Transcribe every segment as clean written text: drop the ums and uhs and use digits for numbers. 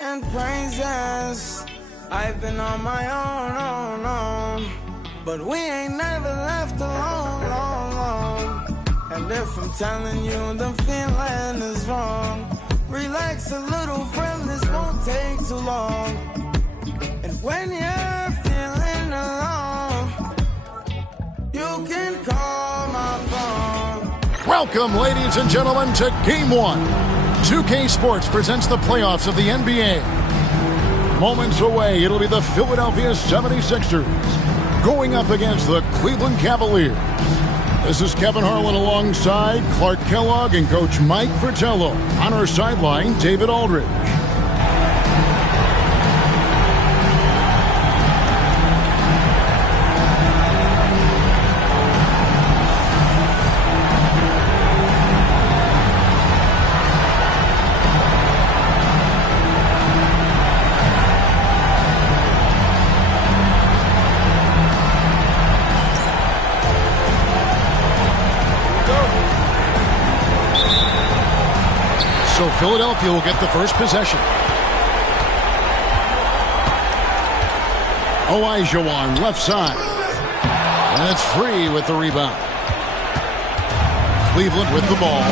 and praises. I've been on my own, but we ain't never left alone. And if I'm telling you the feeling is wrong, relax a little, friend, this won't take too long. And when you're feeling alone, you can call my phone. Welcome, ladies and gentlemen, to Game 1. 2K Sports presents the playoffs of the NBA. Moments away, it'll be the Philadelphia 76ers going up against the Cleveland Cavaliers. This is Kevin Harlan alongside Clark Kellogg and Coach Mike Fratello. On our sideline, David Aldridge. So Philadelphia will get the first possession. Olajuwon left side. And it's free with the rebound. Cleveland with the ball.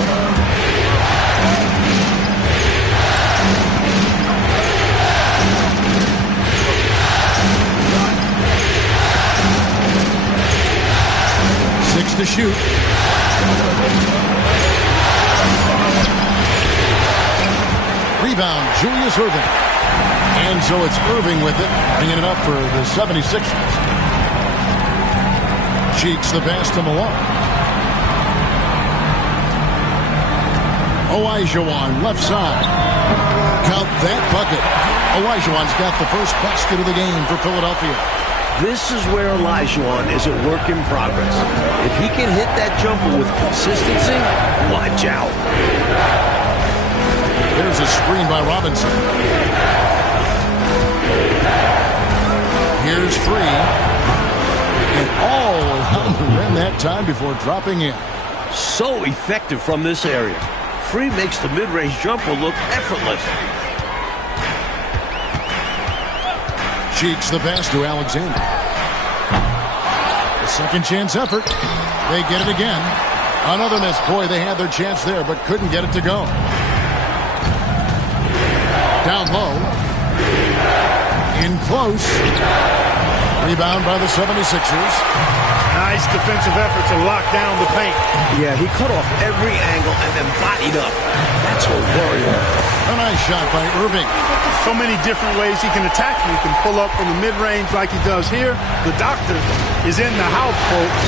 Six to shoot. Rebound, Julius Irving. And so it's Irving with it, bringing it up for the 76ers. Cheeks the pass to Malone. Olajuwon, left side. Count that bucket. Olajuwon's got the first basket of the game for Philadelphia. This is where Olajuwon is a work in progress. If he can hit that jumper with consistency, watch out. There's a screen by Robinson. Here's Free. And all around the rim that time before dropping in. So effective from this area. Free makes the mid-range jumper look effortless. Cheeks the pass to Alexander. A second chance effort. They get it again. Another miss. Boy, they had their chance there, but couldn't get it to go. Down low. In close. Rebound by the 76ers. Nice defensive effort to lock down the paint. Yeah, he cut off every angle and then bodied up. That's a worry. A nice shot by Irving. So many different ways he can attack you. He can pull up from the mid-range like he does here. The doctor is in the house, folks.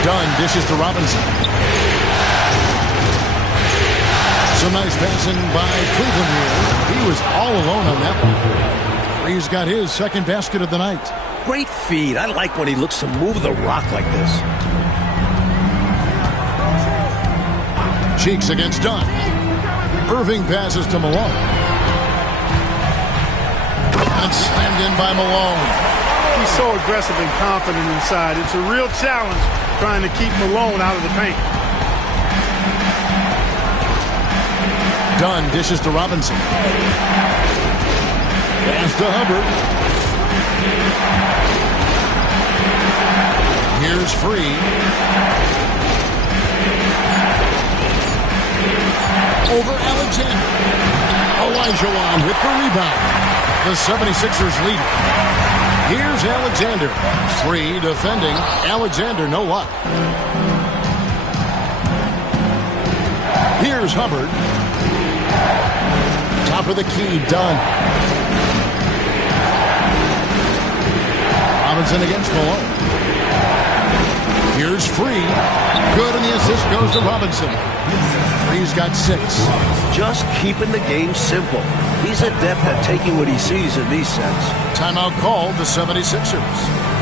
Dunn dishes to Robinson. Some nice passing by Cleveland here. He was all alone on that one. He's got his second basket of the night. Great feed. I like when he looks to move the rock like this. Cheeks against Dunn. Irving passes to Malone. And slammed in by Malone. He's so aggressive and confident inside. It's a real challenge trying to keep Malone out of the paint. Dunn dishes to Robinson. Pass to Hubbard. Here's Free. Over Alexander. Olajuwon with the rebound. The 76ers lead. Here's Alexander. Free defending. Alexander, no luck. Here's Hubbard. Top of the key, Dunn. Robinson against Malone. Here's Free. Good, and the assist goes to Robinson. Free's got 6. Just keeping the game simple. He's adept at taking what he sees in these sets. Timeout called the 76ers.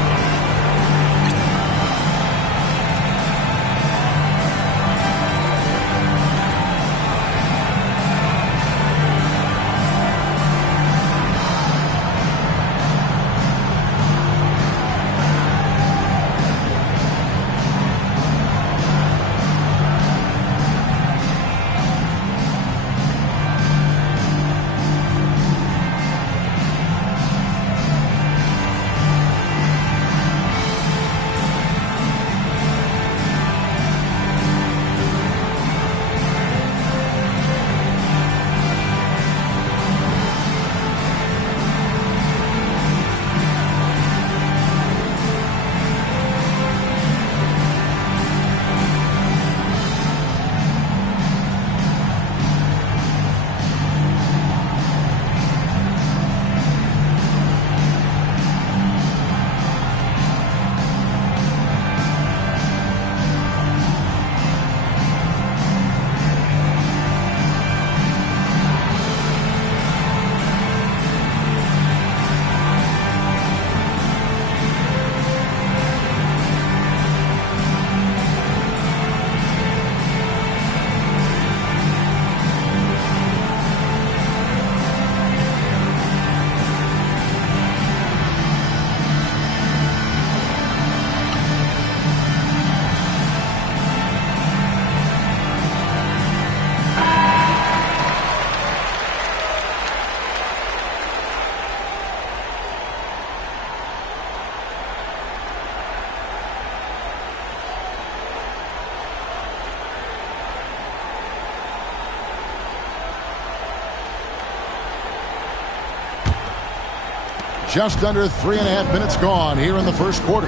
Just under 3.5 minutes gone here in the first quarter.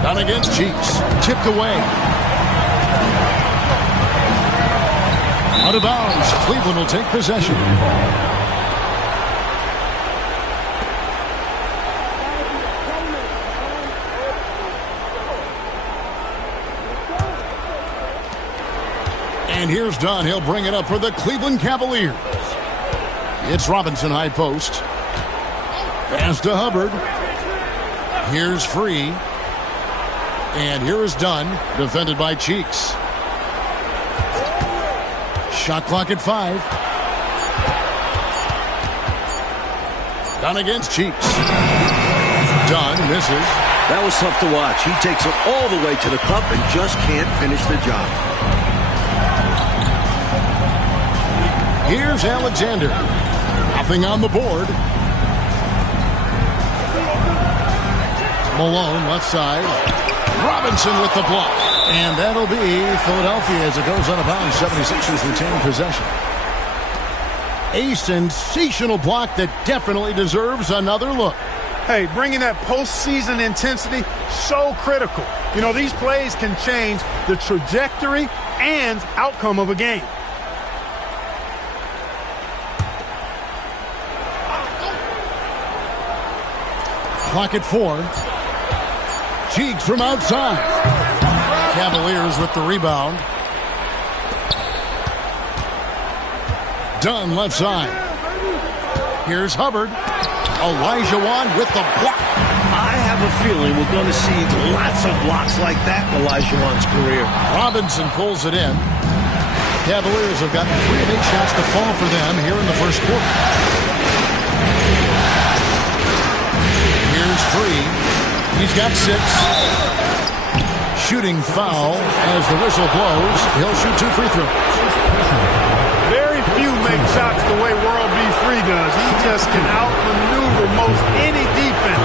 Down against Cheeks. Tipped away. Out of bounds. Cleveland will take possession. And here's Dunn. He'll bring it up for the Cleveland Cavaliers. It's Robinson high post. Pass to Hubbard. Here's Free. And here is Dunn. Defended by Cheeks. Shot clock at 5. Dunn against Cheeks. Dunn misses. That was tough to watch. He takes it all the way to the cup and just can't finish the job. Here's Alexander. Nothing on the board. Malone left side. Robinson with the block. And that'll be Philadelphia as it goes out of bounds. 76ers retain possession. A sensational block that definitely deserves another look. Hey, bringing that postseason intensity, so critical. You know, these plays can change the trajectory and outcome of a game. Clock at 4. Cheeks from outside. Cavaliers with the rebound. Dunn left side. Here's Hubbard. Olajuwon with the block. I have a feeling we're going to see lots of blocks like that in Olajuwon's career. Robinson pulls it in. Cavaliers have gotten 3 of 8 shots to fall for them here in the first quarter. Here's Free. He's got 6. Shooting foul as the whistle blows. He'll shoot 2 free throws. Very few make shots the way World B. Free does. He just can outmaneuver most any defense.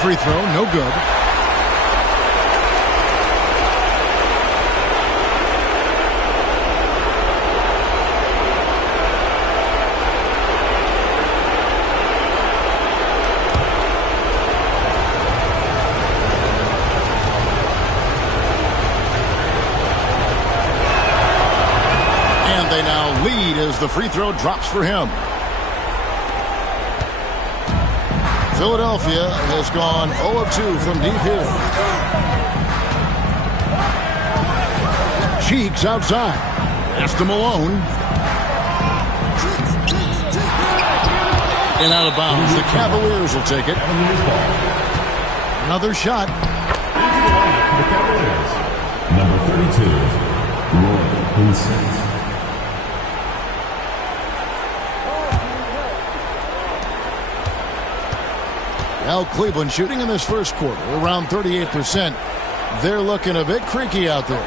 Free throw, no good. And they now lead as the free throw drops for him. Philadelphia has gone 0 of 2 from deep here. Cheeks outside. Pass to Malone. And out of bounds. The Cavaliers will take it. Another shot. The Cavaliers. Number 32, Roy Wilson. Now Cleveland shooting in this first quarter around 38%. They're looking a bit creaky out there.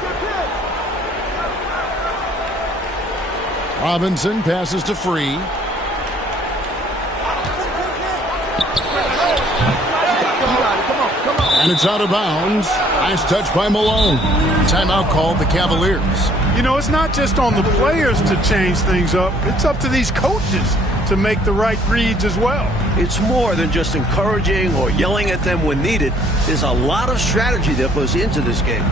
Robinson passes to Free. And it's out of bounds. Nice touch by Malone. Timeout called the Cavaliers. You know, it's not just on the players to change things up. It's up to these coaches to make the right reads as well. It's more than just encouraging or yelling at them when needed. There's a lot of strategy that goes into this game.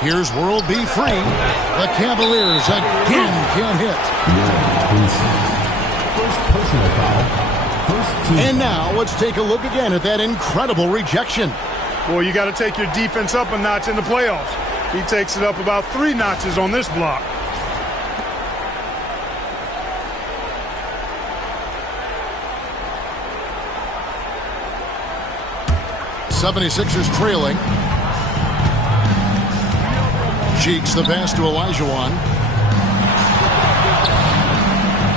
Here's World B. Free. The Cavaliers again can't hit. First personal foul. First team. And now let's take a look again at that incredible rejection. Well, you got to take your defense up a notch in the playoffs. He takes it up about 3 notches on this block. '76ers trailing. Cheeks the pass to Olajuwon.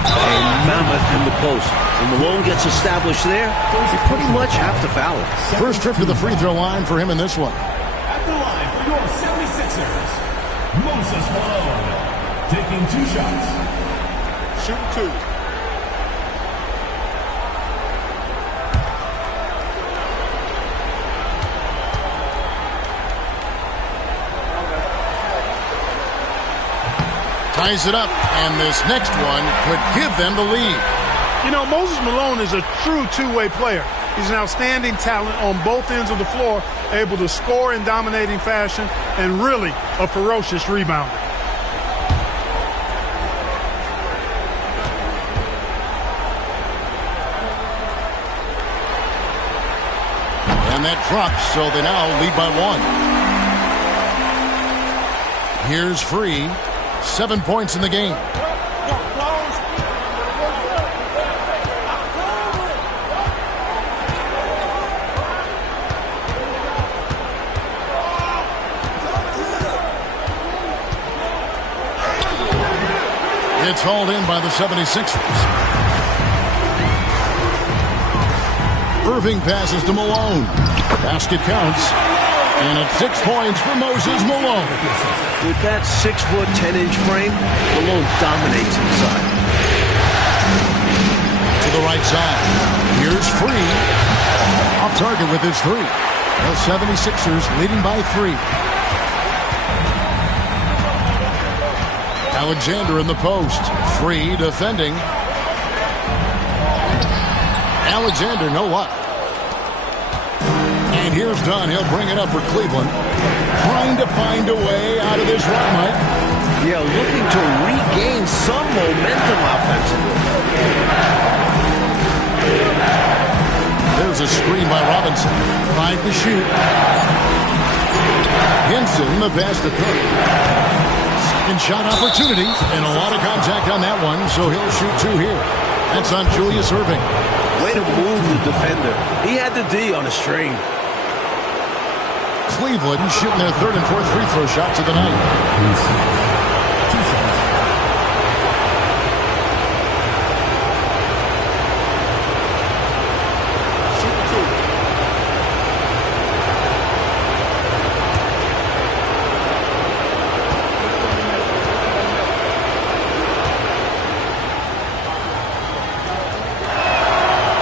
A mammoth in the post. When Malone gets established there, you pretty much have to foul him. First trip to the free throw line for him in this one. At the line for your 76ers, Moses Malone. Taking 2 shots. Shoot 2. Ties it up, and this next one could give them the lead. You know, Moses Malone is a true two-way player. He's an outstanding talent on both ends of the floor, able to score in dominating fashion, and really a ferocious rebounder. And that drops, so they now lead by 1. Here's Free. 7 points in the game. It's hauled in by the 76ers. Irving passes to Malone. Basket counts. And at 6 points for Moses Malone. With that 6-foot, 10-inch frame, Malone dominates inside. To the right side. Here's Free. Off target with his 3. The 76ers leading by 3. Alexander in the post. Free defending. Alexander, no luck. And here's Dunn. He'll bring it up for Cleveland. Trying to find a way out of this run, Mike. Yeah, looking to regain some momentum offensively. There's a screen by Robinson. 5 to shoot. Henson, the pass to Cook. Second shot opportunity. And a lot of contact on that one, so he'll shoot 2 here. That's on Julius Irving. Way to move the defender. He had the D on a string. Cleveland shooting their 3rd and 4th free throw shots of the night.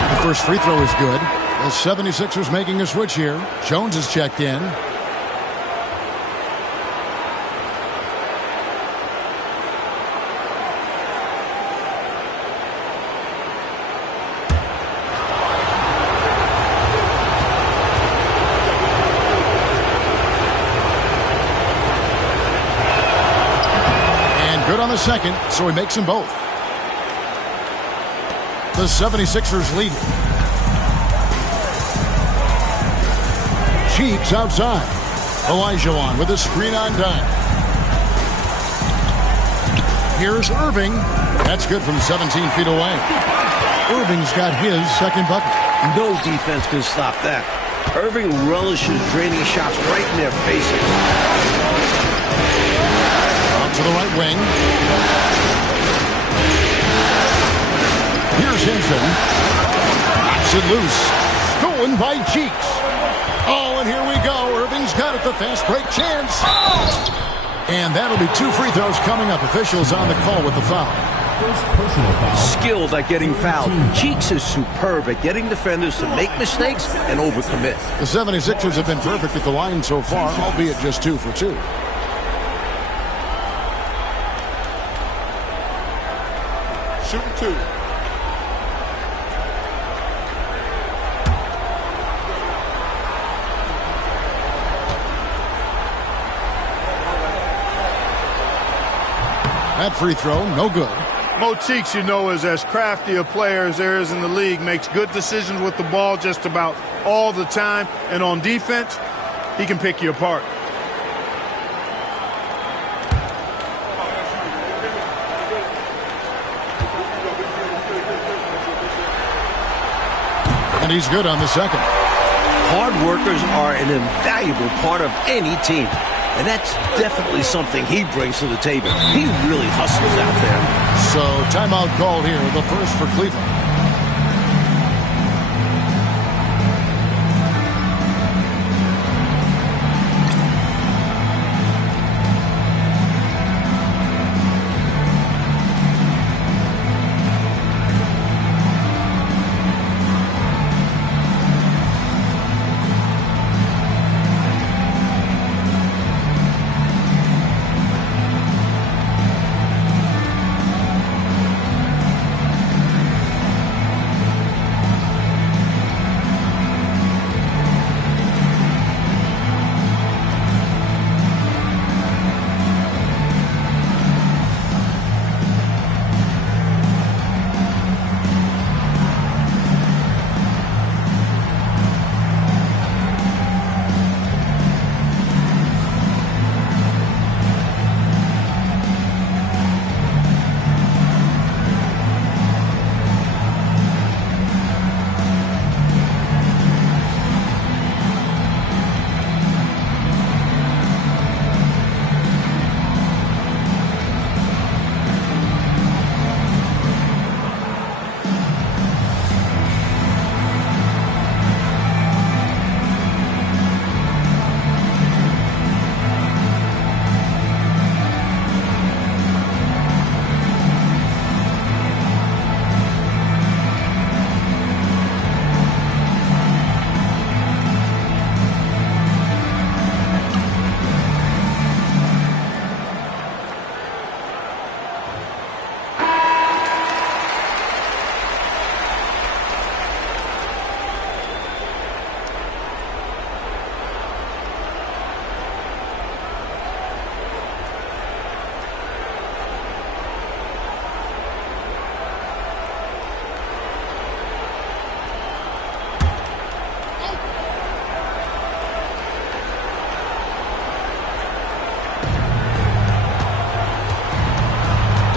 The first free throw is good. The 76ers making a switch here. Jones is checked in. And good on the second, so he makes them both. The 76ers lead. Cheeks outside. Olajuwon with a screen on Dunn. Here's Irving. That's good from 17 feet away. Irving's got his second bucket. No defense can stop that. Irving relishes draining shots right in their faces. Out to the right wing. Here's Henson. Knocks it loose. Stolen by Cheeks. Oh, and here we go. Irving's got it. The fast break chance. And that'll be 2 free throws coming up. Officials on the call with the foul. First personal foul. Skilled at getting fouled. Cheeks is superb at getting defenders to make mistakes and overcommit. The 76ers have been perfect at the line so far, albeit just 2 for 2. Shooting 2. That free throw, no good. Mo Cheeks, you know, is as crafty a player as there is in the league. Makes good decisions with the ball just about all the time. And on defense, he can pick you apart. And he's good on the second. Hard workers are an invaluable part of any team. And that's definitely something he brings to the table. He really hustles out there. So timeout call here, the first for Cleveland.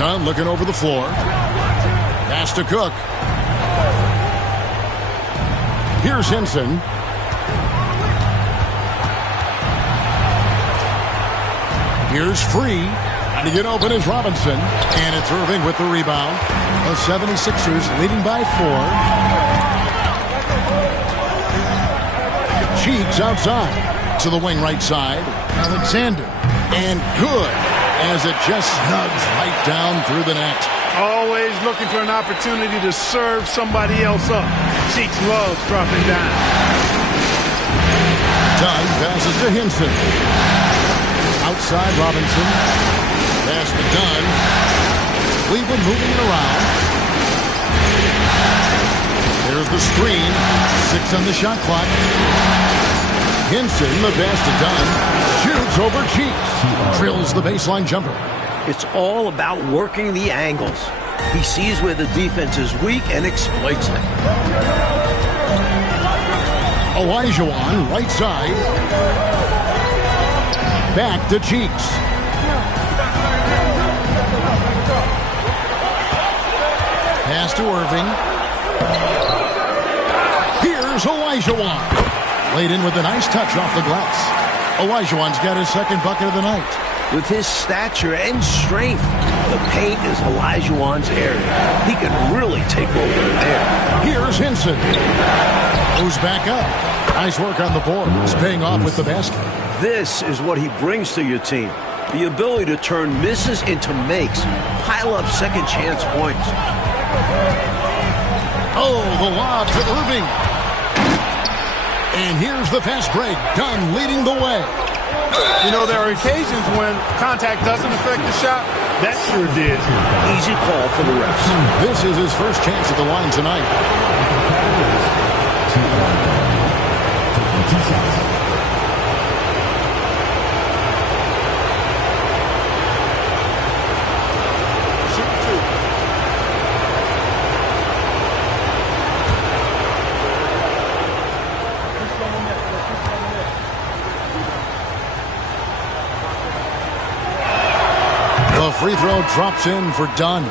Dunn looking over the floor. Pass to Cook. Here's Henson. Here's Free. And to get open is Robinson. And it's Irving with the rebound. The 76ers leading by 4. Cheeks outside. To the wing right side. Alexander. And good. As it just snugs right down through the net. Always looking for an opportunity to serve somebody else up. Cheeks loves dropping down. Dunn passes to Henson. Outside Robinson. Pass to Dunn. Cleveland moving it around. There's the screen. 6 on the shot clock. Henson, the pass to Dunn. Shoots over Cheeks. Drills the baseline jumper. It's all about working the angles. He sees where the defense is weak and exploits it. Olajuwon, right side. Back to Cheeks. Pass to Irving. Here's Olajuwon. Laid in with a nice touch off the glass. Olajuwon's got his second bucket of the night. With his stature and strength, the paint is Olajuwon's area. He can really take over there. Here's Henson. Goes back up. Nice work on the board. He's paying off with the basket. This is what he brings to your team. The ability to turn misses into makes. Pile up second chance points. Oh, the lob to Irving. And here's the fast break. Dunn leading the way. You know, there are occasions when contact doesn't affect the shot. That sure did. Easy call for the refs. This is his first chance at the line tonight. free throw drops in for Dunn.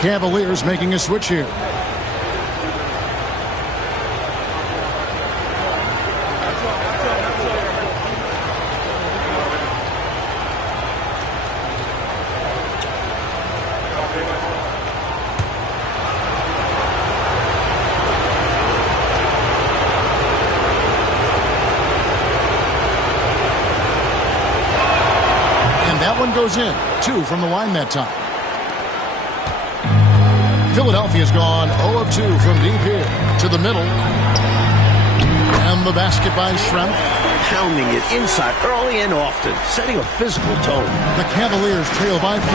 Cavaliers making a switch here. That one goes in. 2 from the line that time. Philadelphia's gone 0 of 2 from deep here to the middle. And the basket by Schrempf. Pounding it inside early and often, setting a physical tone. The Cavaliers trail by 4.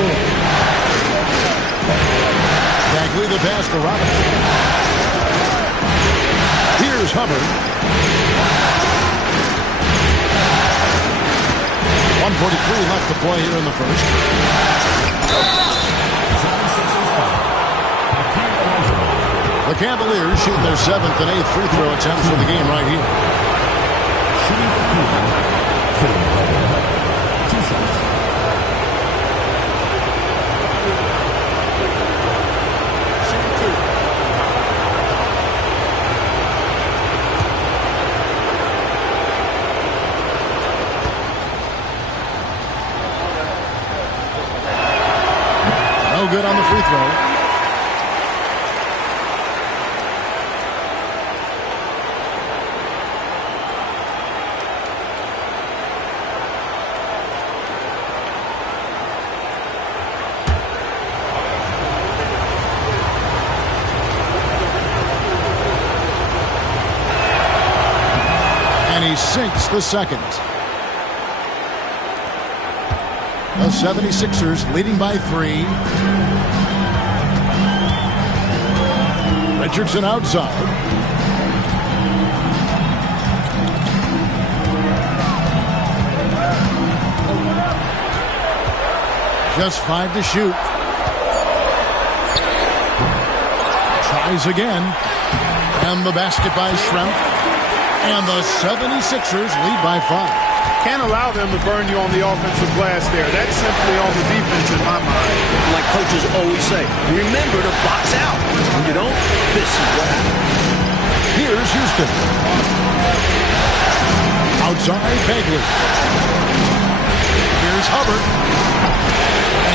Bagley the pass to Robinson. Here's Hubbard. 1:43 left to play here in the first. The Cavaliers shoot their 7th and 8th free throw attempts for the game right here. No good on the free throw. And he sinks the second. The 76ers leading by 3. Richardson outside. Just 5 to shoot. Tries again. And the basket by Schrempf. And the 76ers lead by 5. Can't allow them to burn you on the offensive glass there. That's simply on the defense in my mind. Like coaches always say, remember to box out. When you don't, this is what happens. Here's Houston. Outside, Bagley. Here's Hubbard.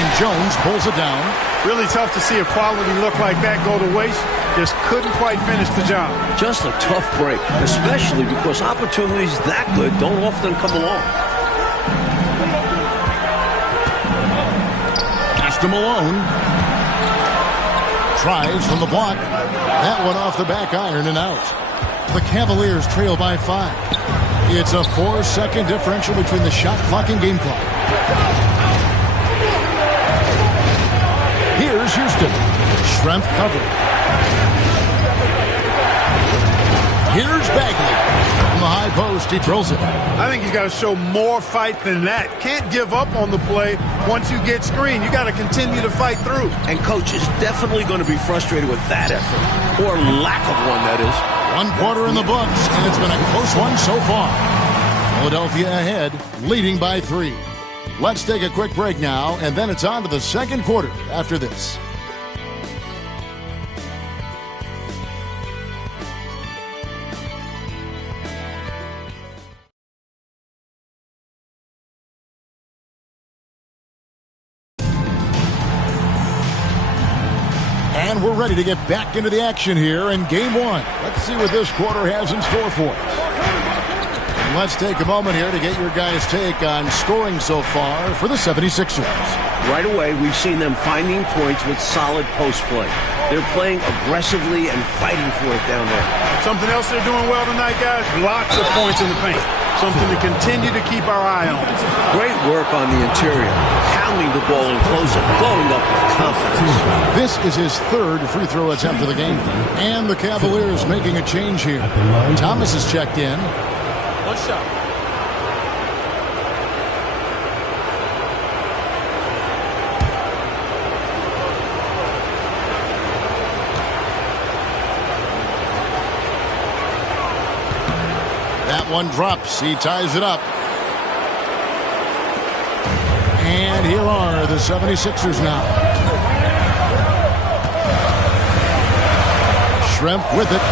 And Jones pulls it down. Really tough to see a quality look like that go to waste. Just couldn't quite finish the job. Just a tough break, especially because opportunities that good don't often come along. Pass to Malone. Tries from the block. That one off the back iron and out. The Cavaliers trail by 5. It's a 4-second differential between the shot clock and game clock. Here's Houston. Schrempf covered. Here's Bagley. From the high post, he drills it. I think he's got to show more fight than that. Can't give up on the play once you get screened. You got to continue to fight through. And coach is definitely going to be frustrated with that effort. Or lack of one, that is. 1 quarter in the books, and it's been a close one so far. Philadelphia ahead, leading by 3. Let's take a quick break now, and then it's on to the second quarter after this. And we're ready to get back into the action here in Game 1. Let's see what this quarter has in store for us. And let's take a moment here to get your guys' take on scoring so far for the 76ers. Right away, we've seen them finding points with solid post play. They're playing aggressively and fighting for it down there. Something else they're doing well tonight, guys, lots of points in the paint. Something to continue to keep our eye on. Great work on the interior, pounding the ball in closing, going up with confidence. This is his 3rd free throw attempt of the game. And the Cavaliers making a change here. Thomas is checked in. One shot. That one drops. He ties it up. And And here are the 76ers now. Schrempf with it.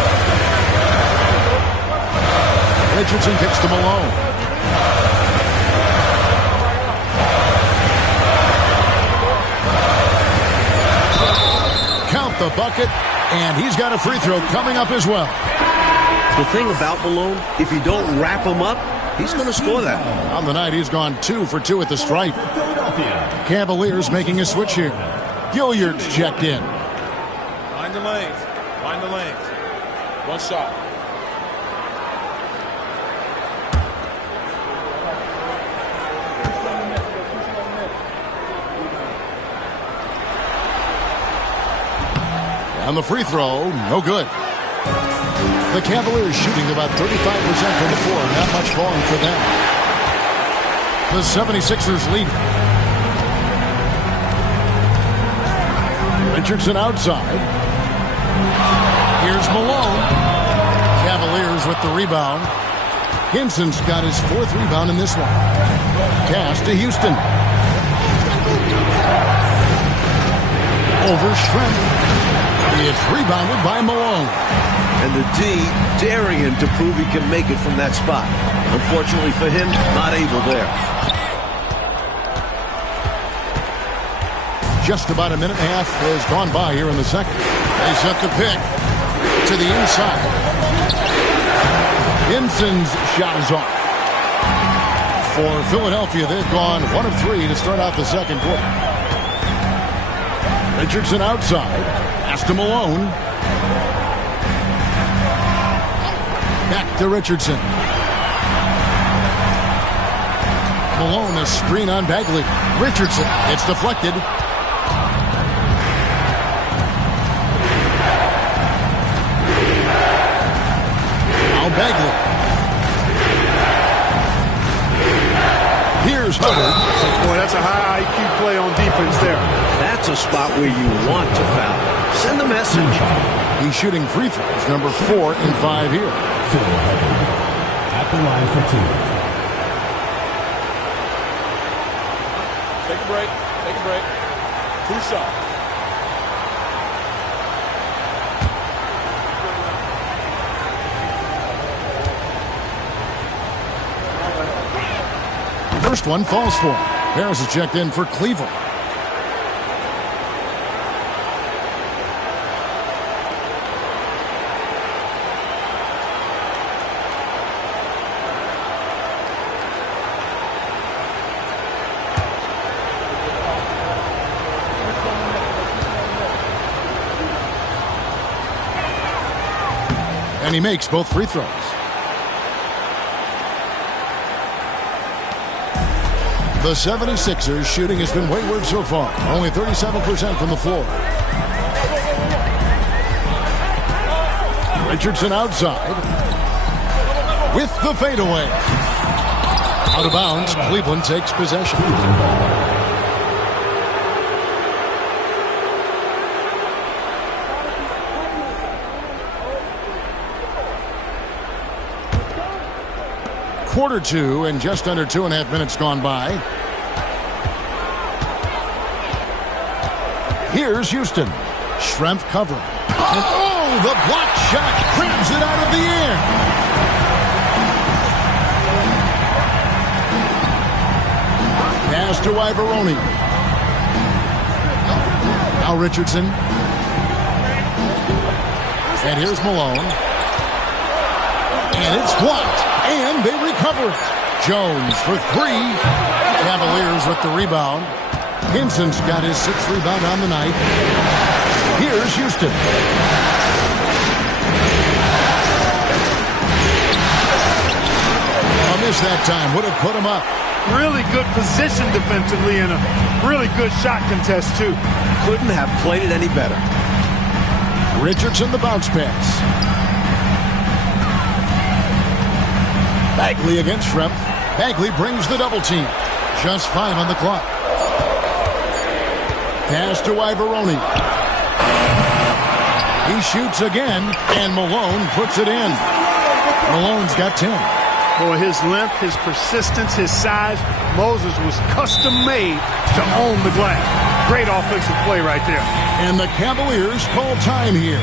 Richardson kicks to Malone. Count the bucket, and he's got a free throw coming up as well. The thing about Malone, if you don't wrap him up, he's going to score that. On the night, he's gone 2 for 2 at the stripe. Cavaliers making a switch here. Gilliard's checked in. Find the lanes. Find the lanes. One shot. And the free throw, no good. The Cavaliers shooting about 35% from the floor. Not much falling for them. The 76ers lead. Richardson outside. Here's Malone. Cavaliers with the rebound. Hinson's got his 4th rebound in this one. Pass to Houston. Over Schrempf. It's rebounded by Malone. And the D daring him to prove he can make it from that spot. Unfortunately for him, not able there. Just about a minute and a half has gone by here in the second. They set the pick to the inside. Hinson's shot is off. For Philadelphia, they've gone 1 of 3 to start out the second quarter. Richardson outside. Pass to Malone. Back to Richardson. Malone, a screen on Bagley. Richardson, it's deflected. Now Bagley. Here's Hubbard. Boy, that's a high IQ play on defense there. That's a spot where you want to foul. Send a message. He's shooting free throws, number 4 in 5 here. At the line for 2. Take a break. Take a break. 2 shots. First one falls for him. Harris is checked in for Cleveland. And he makes both free throws. The 76ers shooting has been wayward so far. Only 37% from the floor. Richardson outside. With the fadeaway. Out of bounds, Cleveland takes possession. Quarter 2 and just under 2.5 minutes gone by. Here's Houston. Schrempf covering. And oh, the block shot grabs it out of the air. Pass to Ivoroni. Now Richardson. And here's Malone. And it's blocked. And they recover it. Jones for 3. Cavaliers with the rebound. Hinson's got his 6th rebound on the night. Here's Houston. A miss that time. Would have put him up. Really good position defensively and a really good shot contest, too. Couldn't have played it any better. Richardson the bounce pass. Bagley against Schrempf. Bagley brings the double team. Just 5 on the clock. Pass to Ivoroni. He shoots again, and Malone puts it in. Malone's got 10. Boy, his length, his persistence, his size, Moses was custom-made to own the glass. Great offensive play right there. And the Cavaliers call time here.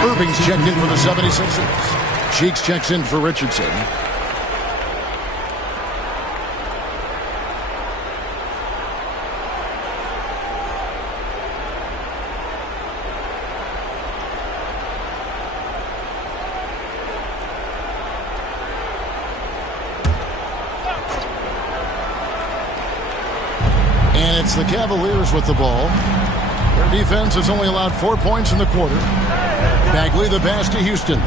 Irving's checked in for the 76ers. Cheeks checks in for Richardson. And it's the Cavaliers with the ball. Their defense has only allowed 4 points in the quarter. Bagley the pass to Houston.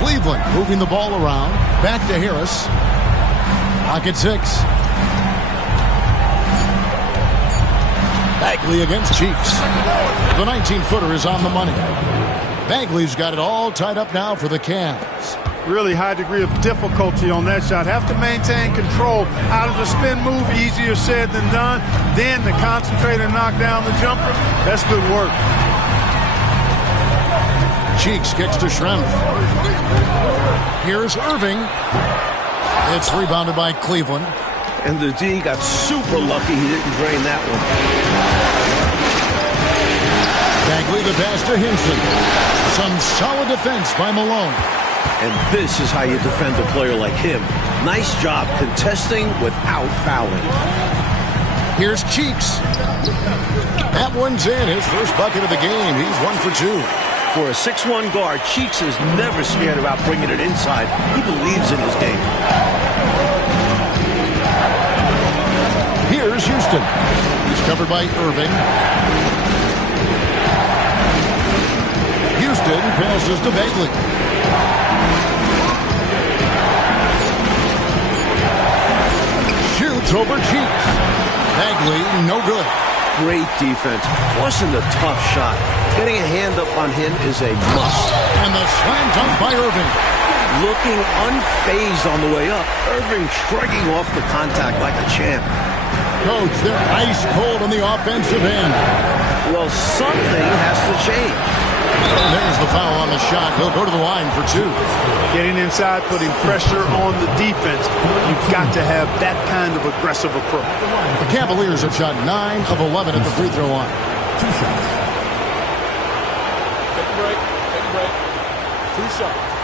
Cleveland moving the ball around. Back to Harris. Pocket 6. Bagley against Cheeks. The 19-footer is on the money. Bagley's got it all tied up now for the Cavs. Really high degree of difficulty on that shot. Have to maintain control out of the spin move. Easier said than done. Then to concentrate and knock down the jumper. That's good work. Cheeks kicks to Schrempf. Here's Irving. It's rebounded by Cleveland. And the D got super lucky he didn't drain that one. Bagley the pass to Hinson. Some solid defense by Malone. And this is how you defend a player like him. Nice job contesting without fouling. Here's Cheeks. That one's in. His first bucket of the game. He's 1 for 2. For a 6'1 guard, Cheeks is never scared about bringing it inside. He believes in his game. Here's Houston. He's covered by Irving. Houston passes to Bagley. Shoots over Cheeks. Bagley, no good. Great defense. Forcing the tough shot. Getting a hand up on him is a must. And the slam dunk by Irving. Looking unfazed on the way up. Irving shrugging off the contact like a champ. Coach, they're ice cold on the offensive end. Well, something has to change. And there's the foul on the shot. He'll go to the line for 2. Getting inside, putting pressure on the defense. You've got to have that kind of aggressive approach. The Cavaliers have shot 9 of 11 at the free throw line. 2 shots. Take a break. Take a break. 2 shots.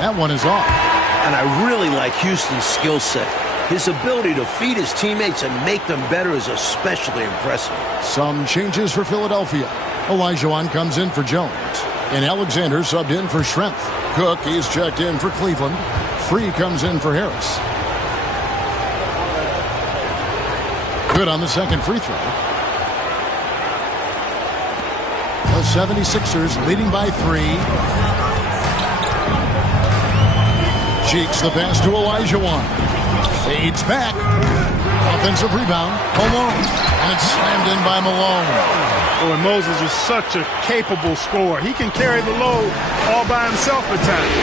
That one is off. And I really like Houston's skill set. His ability to feed his teammates and make them better is especially impressive. Some changes for Philadelphia. Olajuwon comes in for Jones. And Alexander subbed in for Schrempf. Cook, he's checked in for Cleveland. Free comes in for Harris. Good on the second free throw. The 76ers leading by 3. Cheeks the pass to Olajuwon. Fades back. Offensive rebound. Malone. And it's slammed in by Malone. Oh, and Moses is such a capable scorer. He can carry the load all by himself at times.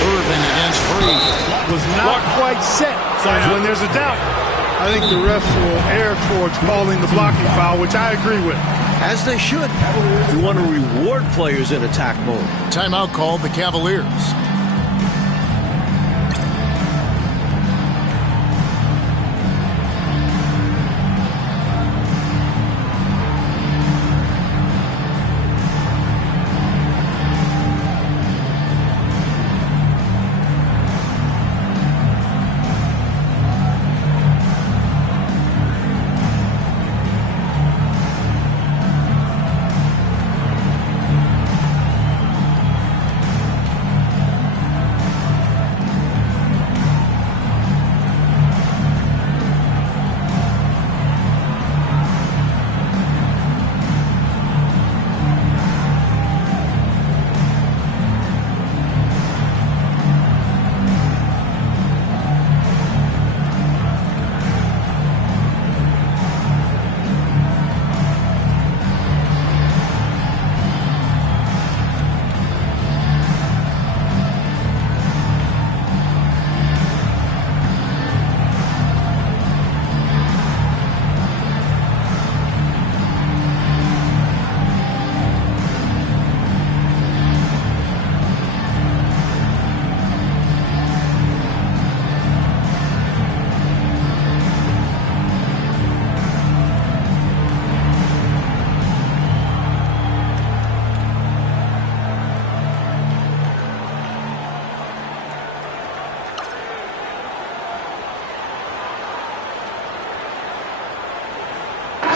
Irving against Free. Was not quite set. So when there's a doubt, I think the refs will err towards calling the blocking foul, which I agree with. As they should. You want to reward players in attack mode. Timeout called the Cavaliers.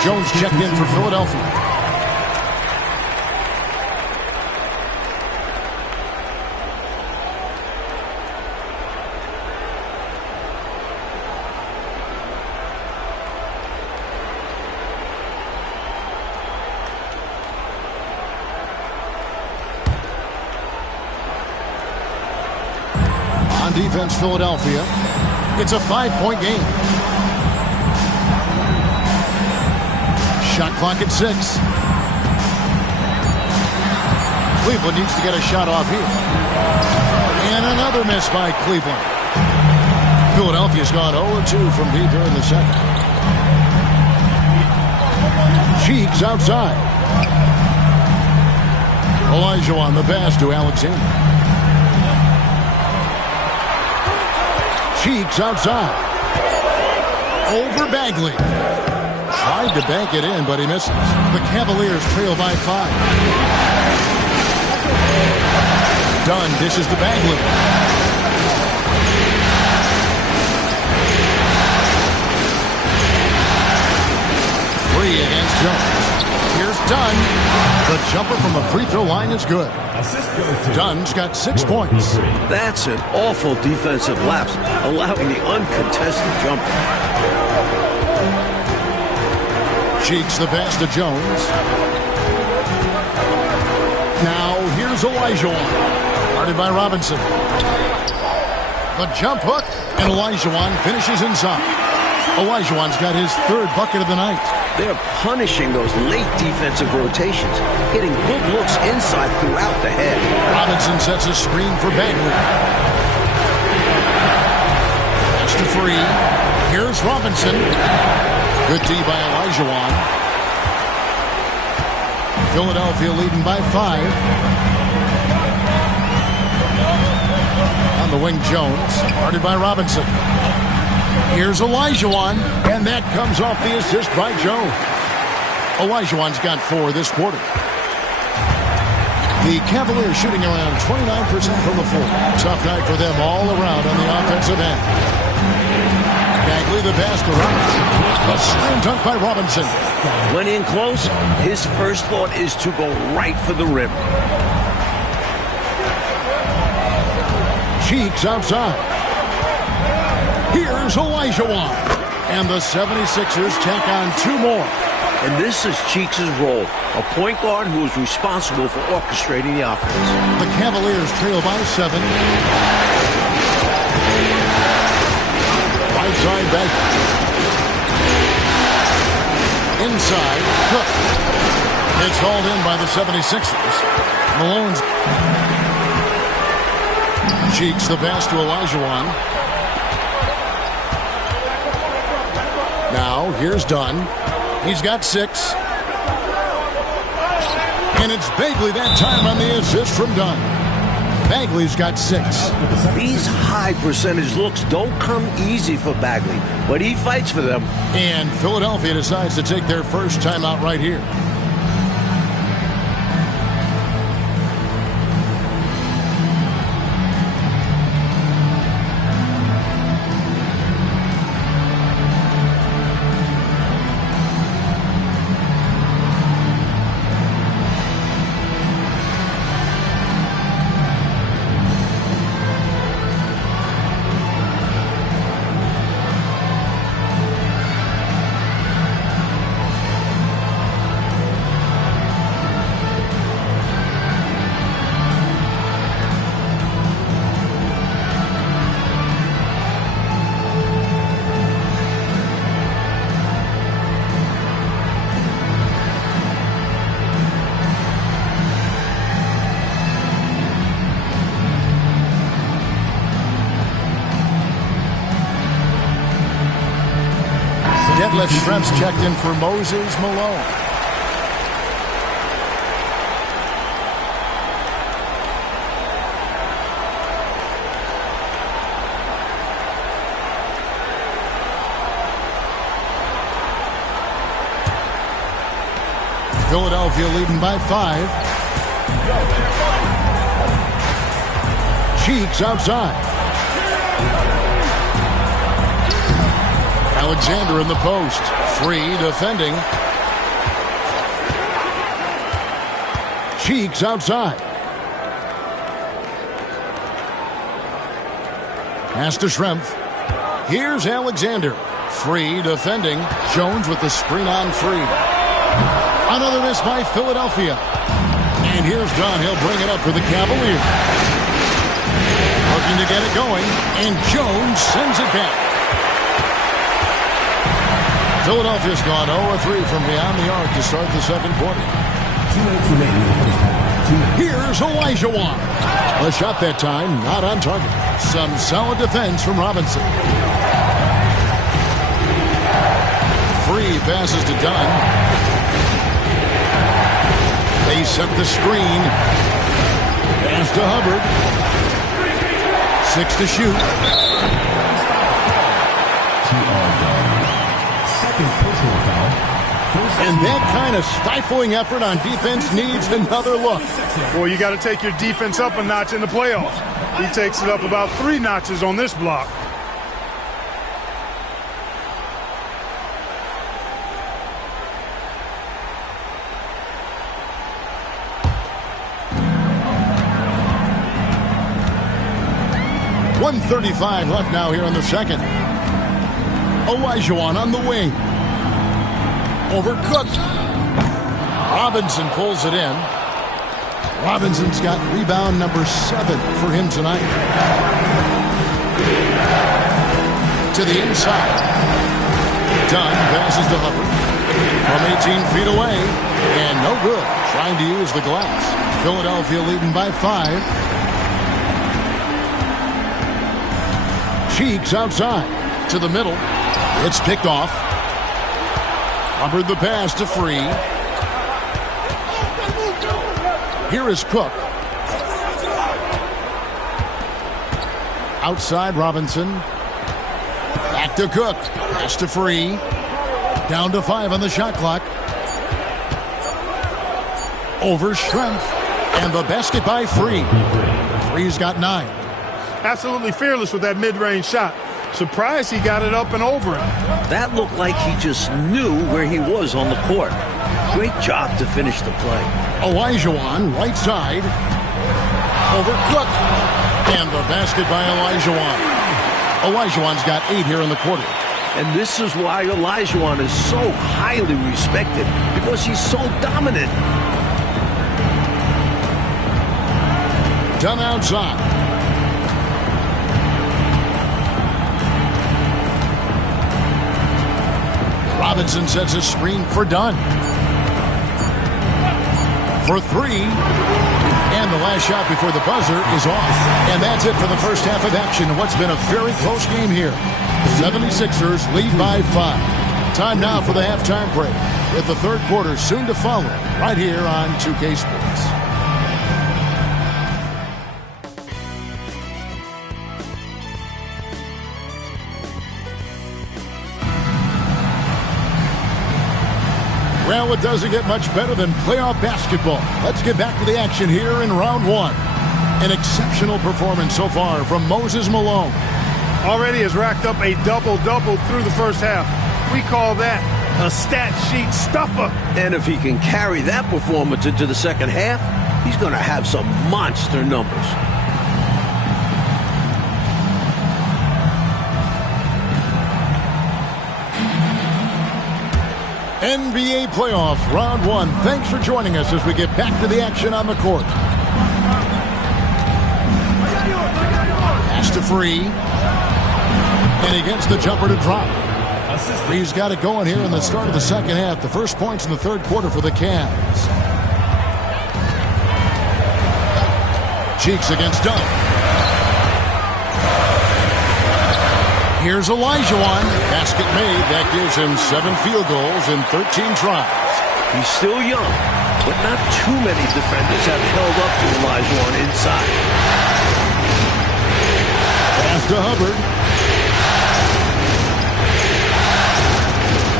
Jones checked in for Philadelphia. On defense, Philadelphia. It's a 5-point game. Shot clock at 6. Cleveland needs to get a shot off here. And another miss by Cleveland. Philadelphia's gone 0-2 from deep here in the second. Cheeks outside. Olajuwon the pass to Alexander. Cheeks outside. Over Bagley. Tried to bank it in, but he misses. The Cavaliers trail by 5. Dunn dishes to Bagley. Free against Jones. Here's Dunn. The jumper from the free throw line is good. Dunn's got 6 points. That's an awful defensive lapse, allowing the uncontested jumper. Cheeks the pass to Jones. Now here's Olajuwon. Guarded by Robinson. The jump hook, and Olajuwon finishes inside. Olajuwon's got his 3rd bucket of the night. They're punishing those late defensive rotations, hitting good looks inside throughout the head. Robinson sets a screen for Bagley. Pass to Free. Here's Robinson. Good D by Olajuwon. Philadelphia leading by 5. On the wing, Jones. Guarded by Robinson. Here's Olajuwon. And that comes off the assist by Jones. Olajuwon's got 4 this quarter. The Cavaliers shooting around 29% from the floor. Tough night for them all around on the offensive end. Bagley the pass to Robinson. A slam dunk by Robinson. When in close, his first thought is to go right for the rim. Cheeks outside. Here's Olajuwon. And the 76ers take on 2 more. And this is Cheeks' role, a point guard who is responsible for orchestrating the offense. The Cavaliers trail by 7. Right side back. Inside, Cook. It's hauled in by the 76ers. Malone's. Cheeks the pass to Olajuwon. Now, here's Dunn. He's got 6. And it's Bagley that time on the assist from Dunn. Bagley's got 6. These high percentage looks don't come easy for Bagley, but he fights for them. And Philadelphia decides to take their first timeout right here. Detlef Schrempf's checked in for Moses Malone. Philadelphia leading by 5. Cheeks outside. Alexander in the post. Free defending. Cheeks outside. Pass to Schrempf. Here's Alexander. Free defending. Jones with the screen on free. Another miss by Philadelphia. And here's Dunn. He'll bring it up for the Cavaliers. Looking to get it going. And Jones sends it back. Philadelphia's gone 0-3 from beyond the arc to start the second quarter. Here's Olajuwon. A shot that time, not on target. Some solid defense from Robinson. Free passes to Dunn. They set the screen. Pass to Hubbard. 6 to shoot. And that kind of stifling effort on defense needs another look. Well, you got to take your defense up a notch in the playoffs. He takes it up about 3 notches on this block. .135 left now here in the second. Olajuwon on the wing. Overcooked. Robinson pulls it in. Robinson's got rebound number 7 for him tonight. To the inside. Dunn passes to Hubbard. From 18 feet away. And no good. Trying to use the glass. Philadelphia leading by 5. Cheeks outside. To the middle. It's picked off. Hubbard the pass to Free. Here is Cook. Outside Robinson. Back to Cook. Pass to Free. Down to 5 on the shot clock. Over Schrempf. And the basket by Free. Free's got 9. Absolutely fearless with that mid-range shot. Surprised he got it up and over him. That looked like he just knew where he was on the court. Great job to finish the play. Olajuwon, right side. Over Cook. And the basket by Olajuwon. Olajuwon's got 8 here in the quarter. And this is why Olajuwon is so highly respected, because he's so dominant. Done outside. Robinson sets a screen for Dunn. For three. And the last shot before the buzzer is off. And that's it for the first half of action in what's been a very close game here. 76ers lead by 5. Time now for the halftime break, with the third quarter soon to follow right here on 2K Sports. Well, it doesn't get much better than playoff basketball. Let's get back to the action here in round one. An exceptional performance so far from Moses Malone. Already has racked up a double-double through the first half. We call that a stat sheet stuffer. And if he can carry that performance into the second half, he's going to have some monster numbers. NBA playoff round one. Thanks for joining us as we get back to the action on the court. Pass to Free. And he gets the jumper to drop. Free's got it going here in the start of the second half. The first points in the third quarter for the Cavs. Cheeks against Dunn. Here's Olajuwon. Basket made. That gives him 7 field goals in 13 tries. He's still young, but not too many defenders have held up to Olajuwon inside. Pass to Hubbard.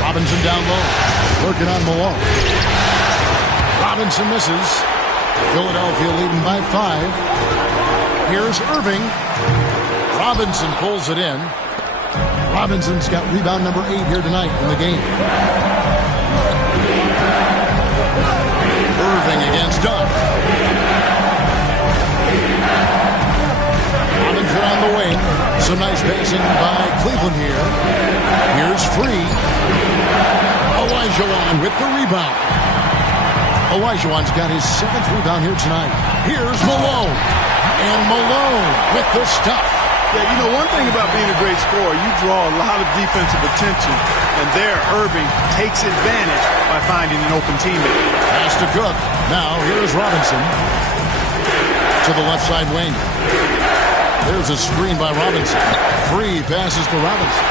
Robinson down low. Working on Malone. Robinson misses. Philadelphia leading by 5. Here's Irving. Robinson pulls it in. Robinson's got rebound number 8 here tonight in the game. Irving against Dunn. Robinson on the wing. Some nice passing by Cleveland here. Here's Free. Olajuwon with the rebound. Olajuwon's got his 7th rebound here tonight. Here's Malone. And Malone with the stuff. Yeah, you know, one thing about being a great scorer, you draw a lot of defensive attention, and there Irving takes advantage by finding an open teammate. Pass to Cook. Now, here's Robinson to the left side wing. There's a screen by Robinson. Free passes to Robinson.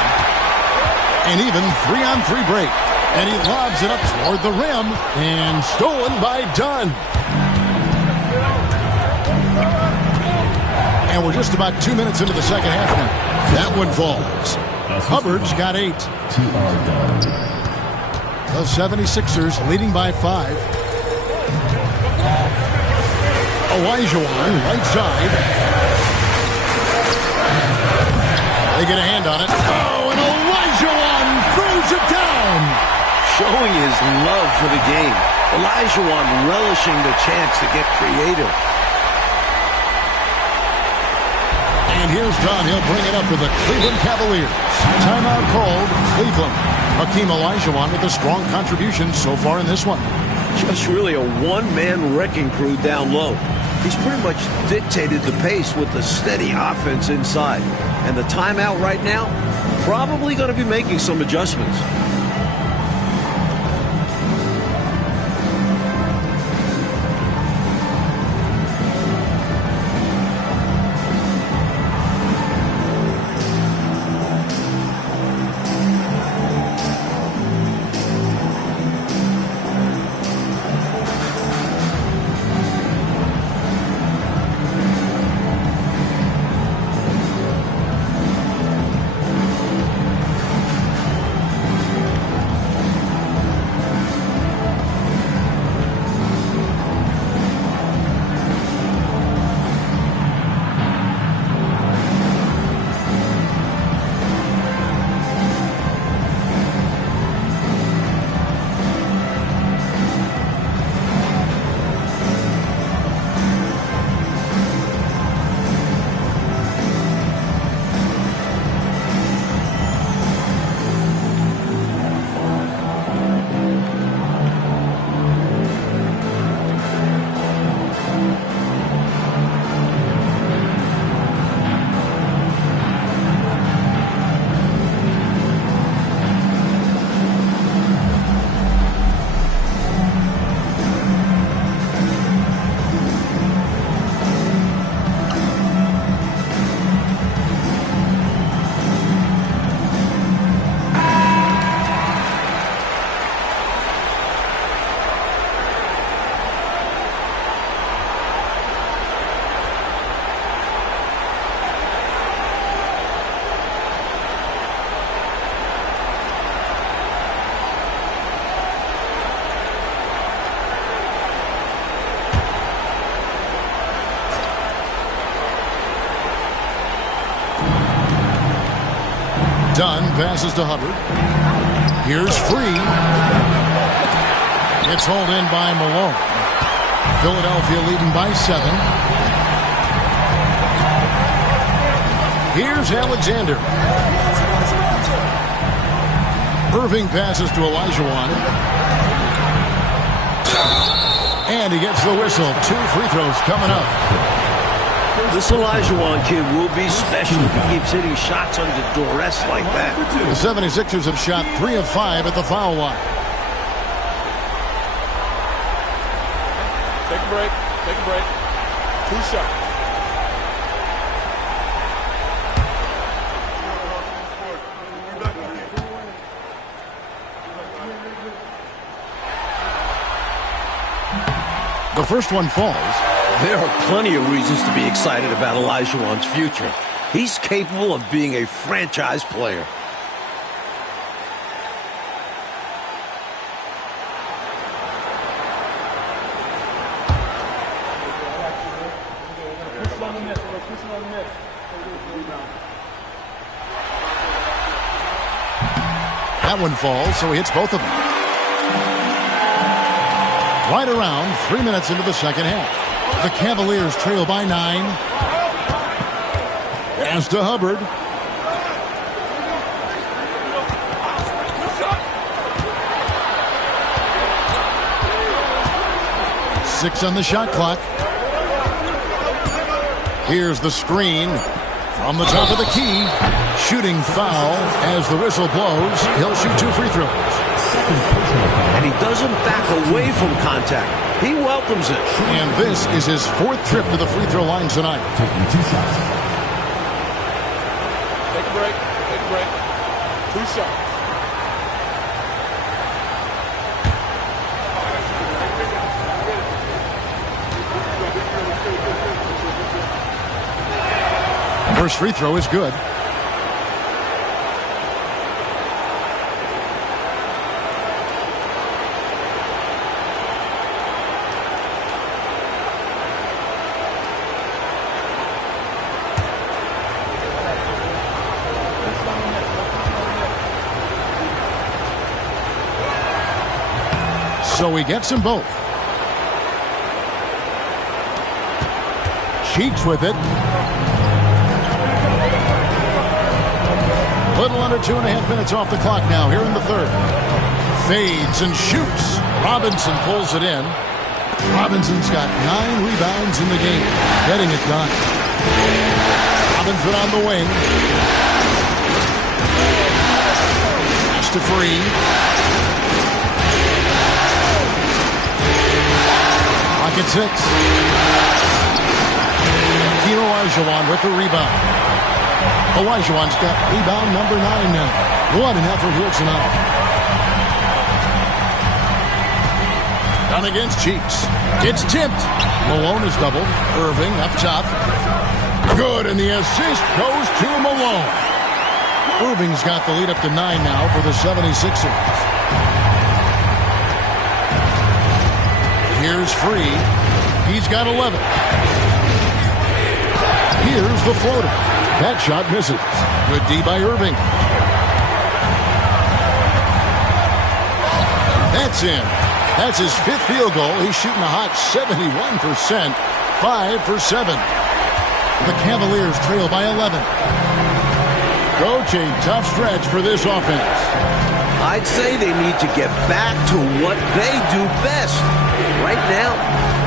And even 3-on-3 break. And he lobs it up toward the rim, and stolen by Dunn. And we're just about 2 minutes into the second half now. That one falls. Hubbard's got 8. The 76ers leading by 5. Olajuwon, right side. They get a hand on it. Oh, and Olajuwon throws it down. Showing his love for the game. Olajuwon relishing the chance to get creative. And here's Dunn. He'll bring it up to the Cleveland Cavaliers. Timeout called. Cleveland. Hakeem Olajuwon with a strong contribution so far in this one. Just really a one-man wrecking crew down low. He's pretty much dictated the pace with the steady offense inside. And the timeout right now, probably going to be making some adjustments. Dunn passes to Hubbard. Here's Free. It's hauled in by Malone. Philadelphia leading by 7. Here's Alexander. Irving passes to Olajuwon. And he gets the whistle. 2 free throws coming up. This Olajuwon kid will be special if he keeps hitting shots under duress like that. The 76ers have shot 3 of 5 at the foul line. Take a break. Take a break. 2 shots. The first one falls. There are plenty of reasons to be excited about Olajuwon's future. He's capable of being a franchise player. That one falls, so he hits both of them. Right around 3 minutes into the second half. The Cavaliers trail by 9. Pass to Hubbard. Six on the shot clock. Here's the screen from the top of the key. Shooting foul as the whistle blows. He'll shoot 2 free throws. And he doesn't back away from contact. He welcomes it. And this is his 4th trip to the free throw line tonight. Taking 2 shots. Take a break. Take a break. 2 shots. First free throw is good. So he gets them both. Cheeks with it. A little under 2.5 minutes off the clock now here in the third. Fades and shoots. Robinson pulls it in. Robinson's got 9 rebounds in the game. Getting it done. Robinson on the wing. Pass to Free. Pocket 6. Keem Olajuwon with the rebound. Olajuwon's got rebound number 9 now. What an effort here tonight. Done against Cheeks. It's tipped. Malone is doubled. Irving up top. Good, and the assist goes to Malone. Irving's got the lead up to 9 now for the 76ers. Here's Free. He's got 11. Here's the floater. That shot misses. Good D by Irving. That's in. That's his 5th field goal. He's shooting a hot 71%. 5 for 7. The Cavaliers trail by 11. Coach, a tough stretch for this offense. I'd say they need to get back to what they do best. Right now,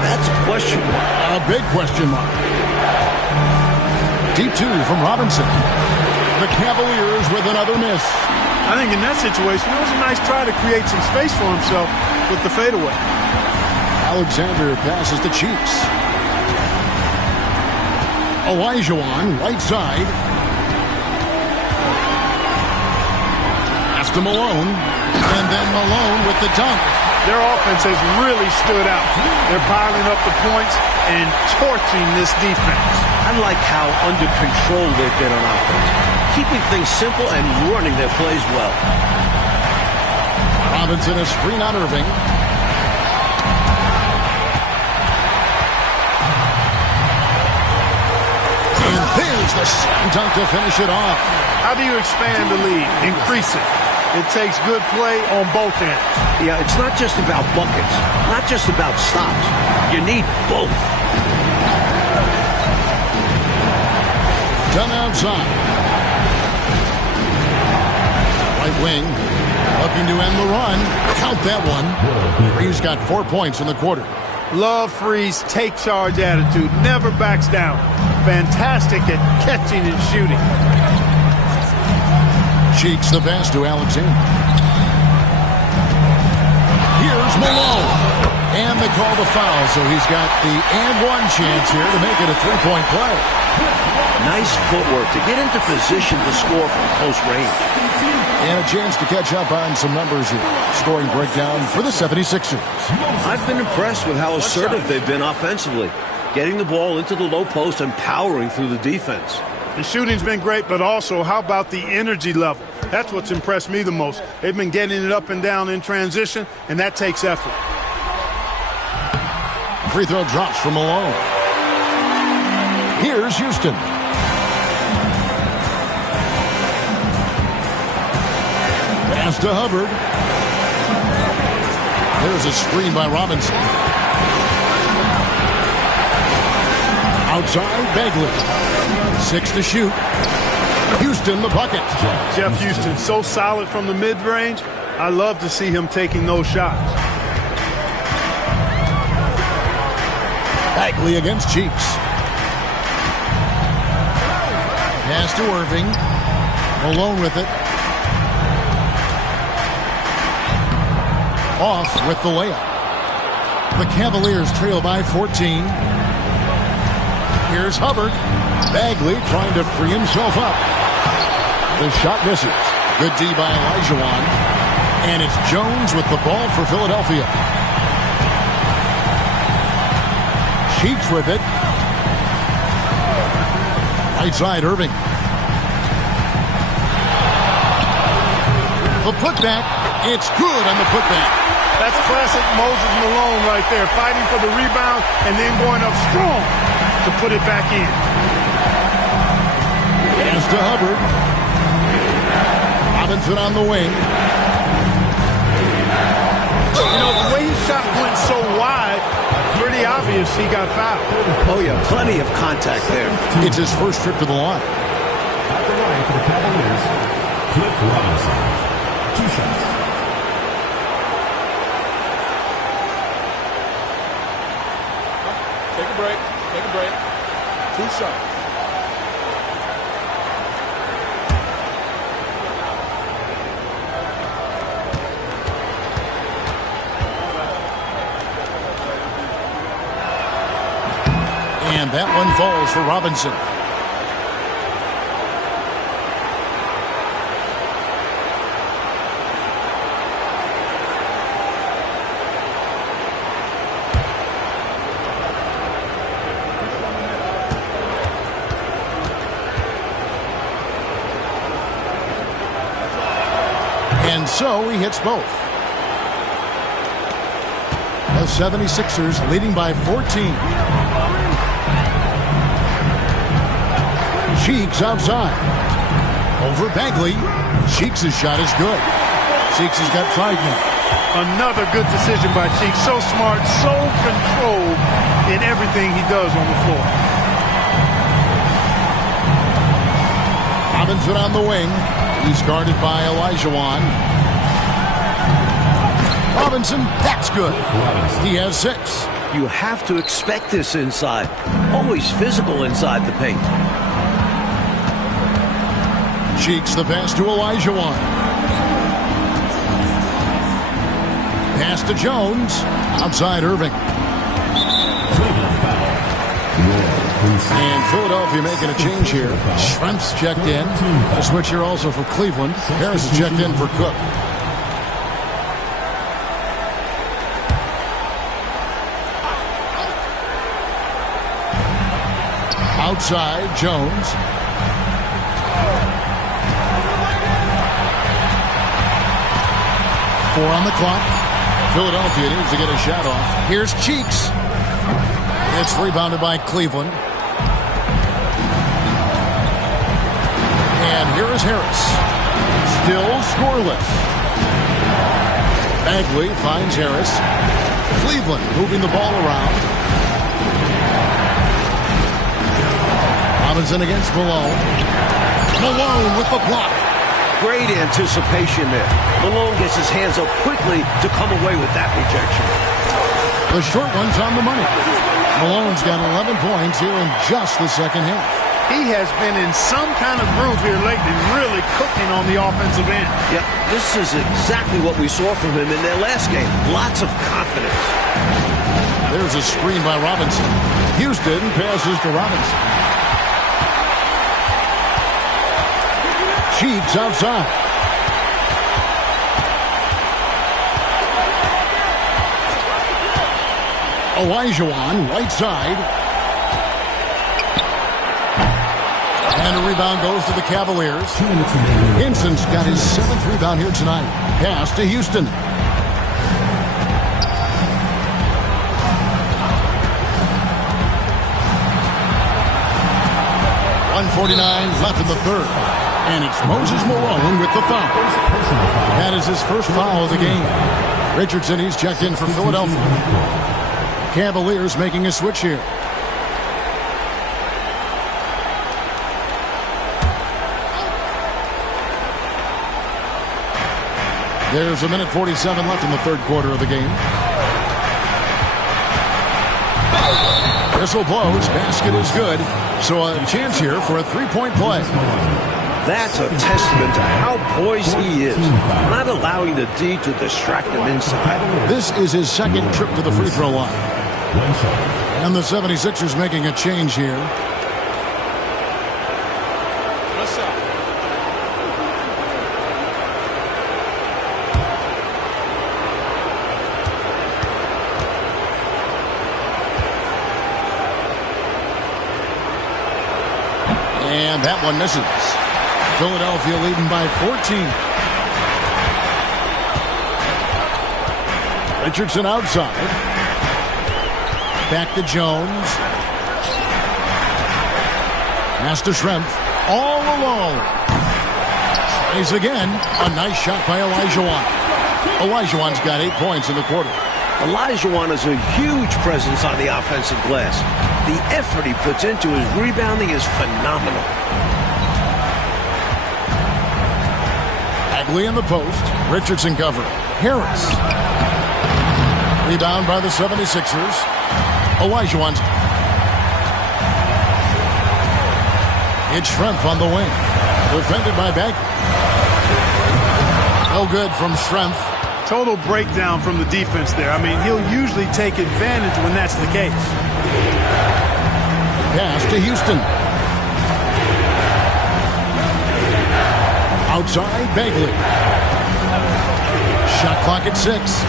that's a question mark. A big question mark. Deep 2 from Robinson. The Cavaliers with another miss. I think in that situation, it was a nice try to create some space for himself with the fadeaway. Alexander passes to Cheeks. Olajuwon, right side. Pass to Malone. And then Malone with the dunk. Their offense has really stood out. They're piling up the points and torching this defense. I like how under control they've been on offense, keeping things simple and running their plays well. Robinson, a screen on Irving. And there's There's the slam dunk to finish it off. How do you expand the lead? Increase it. It takes good play on both ends. Yeah, it's not just about buckets, not just about stops. You need both. Done outside. Right wing, looking to end the run. Count that one. Freeze got 4 points in the quarter. Love Freeze, take charge attitude, never backs down. Fantastic at catching and shooting. Cheeks the pass to Alexander. Here's Malone. And they call the foul, so he's got the and one chance here to make it a three-point play. Nice footwork to get into position to score from close range. And a chance to catch up on some numbers here. Scoring breakdown for the 76ers. I've been impressed with how assertive they've been offensively, getting the ball into the low post and powering through the defense. The shooting's been great, but also how about the energy level? That's what's impressed me the most. They've been getting it up and down in transition, and that takes effort. Free throw drops from Malone. Here's Houston. Pass to Hubbard. There's a screen by Robinson. Outside, Bagley. 6 to shoot. Houston the bucket. Jeff Houston, so solid from the mid-range. I love to see him taking those shots. Bagley against Cheeks. Pass to Irving. Malone with it. Off with the layup. The Cavaliers trail by 14. Here's Hubbard. Bagley trying to free himself up. The shot misses. Good D by Olajuwon. And it's Jones with the ball for Philadelphia. Cheeks with it. Right side, Irving. The putback. It's good on the putback. That's classic Moses Malone right there, fighting for the rebound and then going up strong to put it back in. Pass to Hubbard. Robinson on the wing. You know, the way his shot went so wide, pretty obvious he got fouled. Oh, yeah, plenty of contact there. It's his first trip to the line. At the line for the Cavaliers, Cliff Robinson. 2 shots. Take a break. Take a break. 2 shots. And that one falls for Robinson. And so he hits both. The 76ers leading by 14. Cheeks outside. Over Bagley. Cheeks' shot is good. Cheeks has got 5 now. Another good decision by Cheeks. So smart, so controlled in everything he does on the floor. Robinson on the wing. He's guarded by Olajuwon. Robinson, that's good. He has 6. You have to expect this inside. Always physical inside the paint. Cheeks the pass to Olajuwon. Pass to Jones. Outside Irving. And Philadelphia making a change here. Schrempf's checked in. A switch here also for Cleveland. Harris is checked in for Cook. Outside, Jones. Four on the clock. Philadelphia needs to get a shot off. Here's Cheeks. It's rebounded by Cleveland. And here is Harris. Still scoreless. Bagley finds Harris. Cleveland moving the ball around. Robinson against Malone. Malone with the block. Great anticipation there. Malone gets his hands up quickly to come away with that rejection. The short one's on the money. Malone's got 11 points here in just the second half. He has been in some kind of groove here lately, really cooking on the offensive end. Yep, this is exactly what we saw from him in their last game. Lots of confidence. There's a screen by Robinson. Houston passes to Robinson. Sheets outside. Olajuwon, right side. And a rebound goes to the Cavaliers. Hinson's got his 7th rebound here tonight. Pass to Houston. 1:49 left in the third. And it's Moses Malone with the foul. That is his first foul of the game. Richardson, he's checked in for Philadelphia. Cavaliers making a switch here. There's a minute 47 left in the third quarter of the game. Whistle blows. Basket is good. So a chance here for a three-point play. That's a testament to how poised he is. Not allowing the D to distract him inside. This is his second trip to the free throw line. And the 76ers making a change here. And that one misses. Philadelphia leading by 14. Richardson outside. Back to Jones. Pass to Schrempf. All alone. Tries again. A nice shot by Olajuwon. Olajuwon's got 8 points in the quarter. Olajuwon is a huge presence on the offensive glass. The effort he puts into his rebounding is phenomenal. Bagley in the post. Richardson covering. Harris. Rebound by the 76ers. Olajuwon's. It's Schrempf on the wing. Defended by Bagley. No good from Schrempf. Total breakdown from the defense there. I mean, he'll usually take advantage when that's the case. Pass to Houston. Outside, Bagley. Shot clock at 6.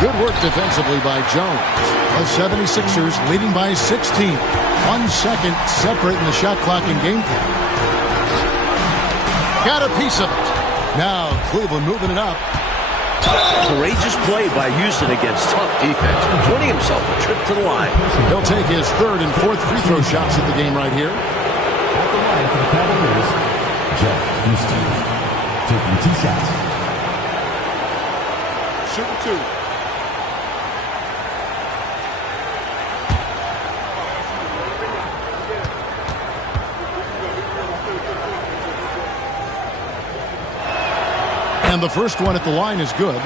Good work defensively by Jones. The 76ers leading by 16. 1 second separating the shot clock and game clock. Got a piece of it. Now Cleveland moving it up. Courageous play by Houston against tough defense, winning himself a trip to the line. He'll take his 3rd and 4th free throw shots at the game right here. At the line for the Cavaliers, Jeff Houston, taking 2 shots. Shooting 2. And the first one at the line is good.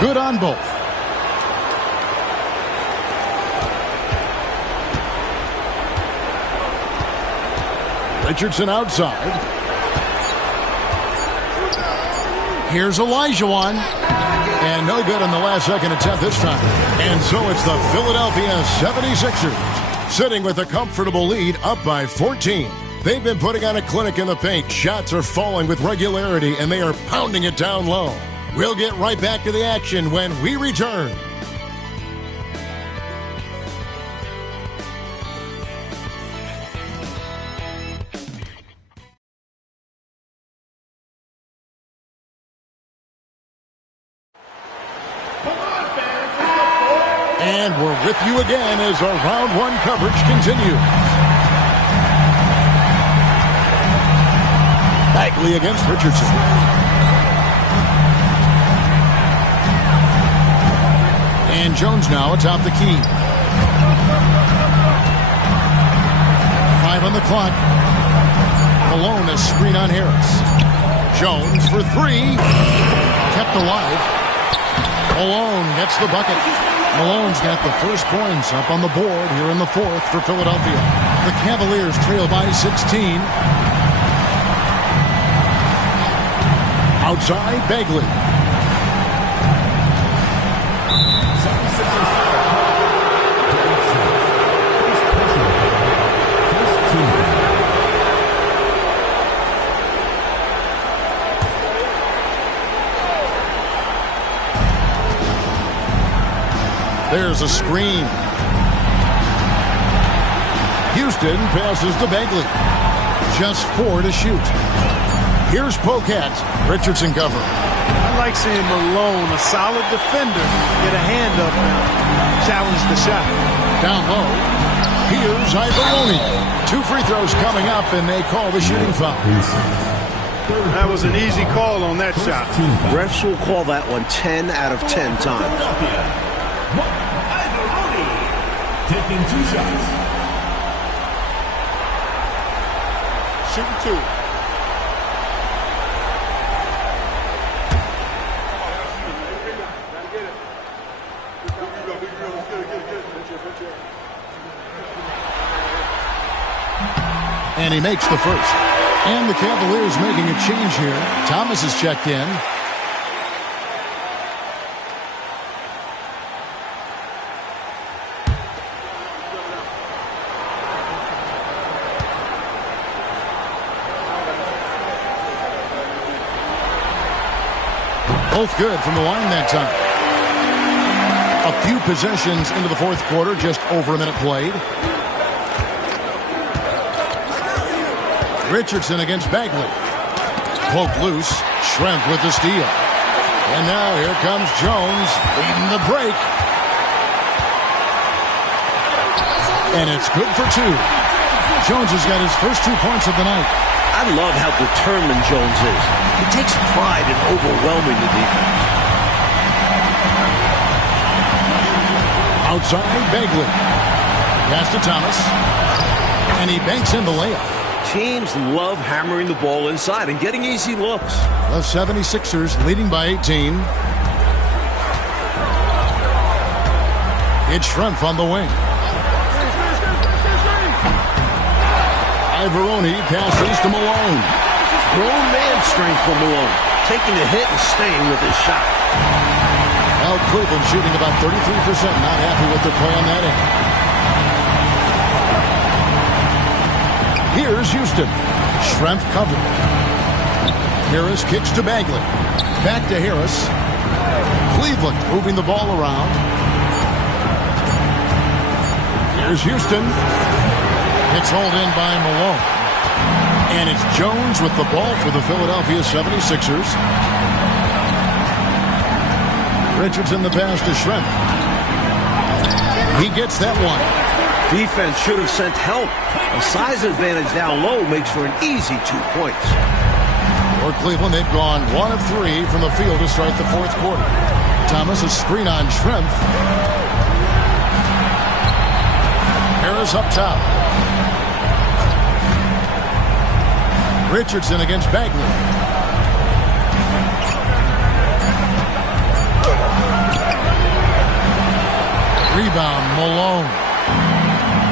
Good on both. Richardson outside. Here's Olajuwon. And no good on the last second attempt this time. And so it's the Philadelphia 76ers sitting with a comfortable lead up by 14. They've been putting on a clinic in the paint. Shots are falling with regularity, and they are pounding it down low. We'll get right back to the action when we return. And we're with you again as our round one coverage continues. Bagley against Richardson. And Jones now atop the key. 5 on the clock. Malone, a screen on Harris. Jones for 3. Kept alive. Malone gets the bucket. Malone's got the first points up on the board here in the fourth for Philadelphia. The Cavaliers trail by 16. Outside, Bagley. There's a screen. Houston passes to Bagley. Just 4 to shoot. Here's Pocat. Richardson cover. I like seeing Malone, a solid defender, get a hand up and challenge the shot. Down low. Here's Ivoroni. 2 free throws coming up, and they call the shooting foul. That was an easy call on that shot. Refs will call that one 10 out of 10 times. Taking 2 shots. Shooting 2. And he makes the first. And the Cavaliers making a change here. Thomas is checked in. Both good from the line that time. A few possessions into the fourth quarter, just over a minute played. Richardson against Bagley. Poked loose. Schrempf with the steal. And now here comes Jones leading the break. And it's good for 2. Jones has got his first 2 points of the night. I love how determined Jones is. He takes pride in overwhelming the defense. Outside, Bagley. Pass to Thomas. And he banks in the layup. Teams love hammering the ball inside and getting easy looks. The 76ers leading by 18. It's Schrempf on the wing. Ivoroni passes to Malone. Grown man strength for Malone. Taking the hit and staying with his shot. Well, Cleveland shooting about 33%. Not happy with their play on that end. Here's Houston. Schrempf covered. Harris kicks to Bagley. Back to Harris. Cleveland moving the ball around. Here's Houston. It's hauled in by Malone. And it's Jones with the ball for the Philadelphia 76ers. Richardson the pass to Schrempf. He gets that one. Defense should have sent help. A size advantage down low makes for an easy 2 points. For Cleveland, they've gone 1 of 3 from the field to start the fourth quarter. Thomas, a screen on Schrempf. Harris up top. Richardson against Bagley. Rebound, Malone.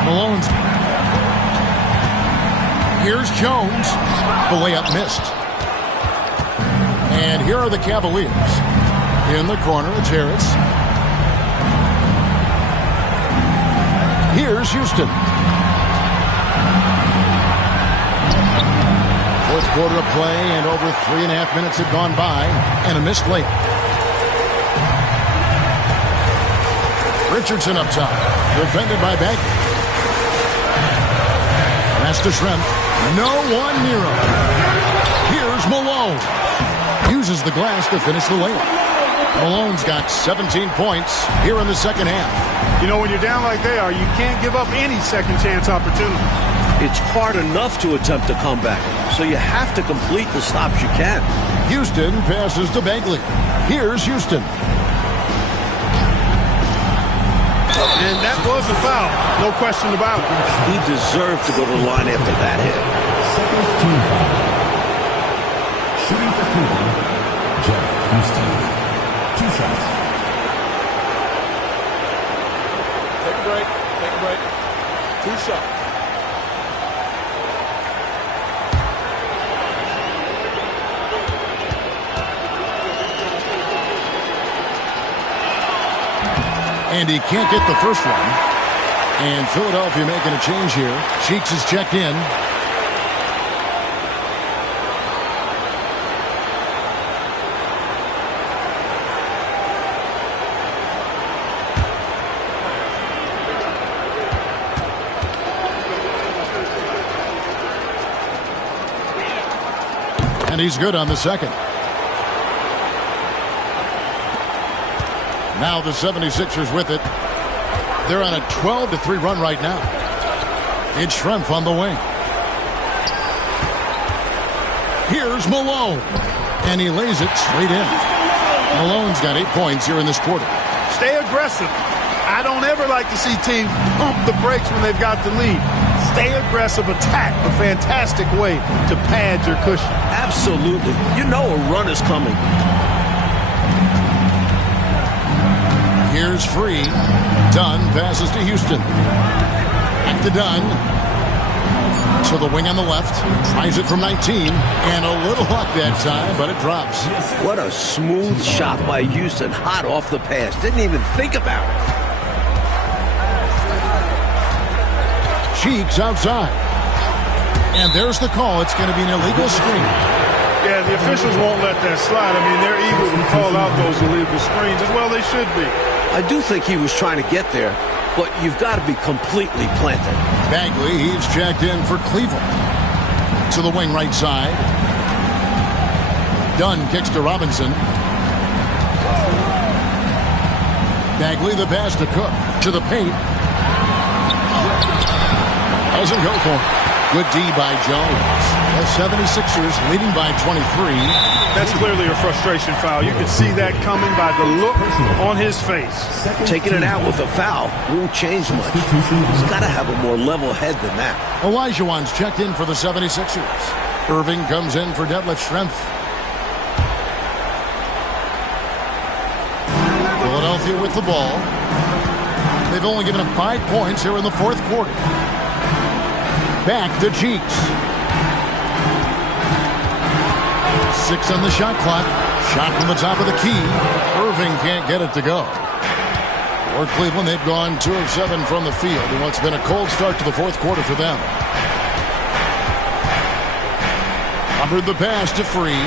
Malone's. Here's Jones. The layup missed. And here are the Cavaliers. In the corner, it's Harris. Here's Houston. Fourth quarter of play, and over 3.5 minutes have gone by, and a missed layup. Richardson up top, defended by Bagley. Pass to Schrempf. No one near him. Here's Malone. Uses the glass to finish the layup. Malone's got 17 points here in the second half. You know, when you're down like they are, you can't give up any second chance opportunity. It's hard enough to attempt a comeback, so you have to complete the stops you can. Houston passes to Bagley. Here's Houston. And that was a foul. No question about it. He deserved to go to the line after that hit. Second team foul. Shooting for Cleveland, Jeff Houston. 2 shots. Take a break. Take a break. 2 shots. And he can't get the first one. And Philadelphia making a change here. Cheeks is checked in. And he's good on the second. Now the 76ers with it. They're on a 12-3 run right now. It's Schrempf on the wing. Here's Malone. And he lays it straight in. Malone's got 8 points here in this quarter. Stay aggressive. I don't ever like to see teams pump the brakes when they've got the lead. Stay aggressive, attack, a fantastic way to pad your cushion. Absolutely. You know a run is coming. Here's Free. Dunn passes to Houston. Back to Dunn. To the wing on the left. Tries it from 19. And a little luck that time, but it drops. What a smooth shot by Houston. Hot off the pass. Didn't even think about it. Cheeks outside. And there's the call. It's going to be an illegal screen. Yeah, the officials won't let that slide. I mean, they're eager to call out those illegal screens as well. They should be. I do think he was trying to get there, but you've got to be completely planted. Bagley, he's checked in for Cleveland. To the wing right side. Dunn kicks to Robinson. Bagley, the pass to Cook. To the paint. Doesn't go for it. Good D by Jones. The 76ers leading by 23. That's clearly a frustration foul. You can see that coming by the look on his face. Taking it out with a foul won't change much. He's got to have a more level head than that. Olajuwon's checked in for the 76ers. Irving comes in for Detlef Schrempf. Philadelphia with the ball. They've only given up 5 points here in the fourth quarter. Back to Cheeks. 6 on the shot clock. Shot from the top of the key. Irving can't get it to go. For Cleveland, they've gone 2 of 7 from the field in what's been a cold start to the fourth quarter for them. Hubbard the pass to Free.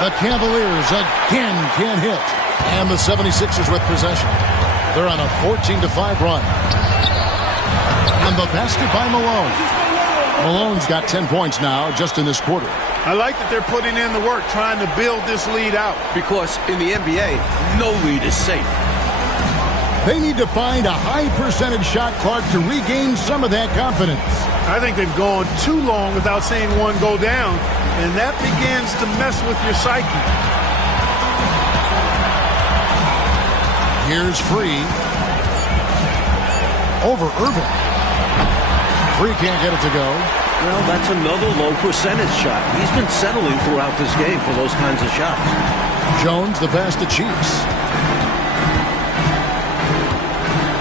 The Cavaliers again can't hit. And the 76ers with possession. They're on a 14-5 run. And the basket by Malone. Malone's got 10 points now just in this quarter. I like that they're putting in the work trying to build this lead out. Because in the NBA, no lead is safe. They need to find a high percentage shot clock to regain some of that confidence. I think they've gone too long without seeing one go down, and that begins to mess with your psyche. Here's Free. Over Irving. Free can't get it to go. Well, that's another low percentage shot. He's been settling throughout this game for those kinds of shots. Jones, the pass to Cheeks.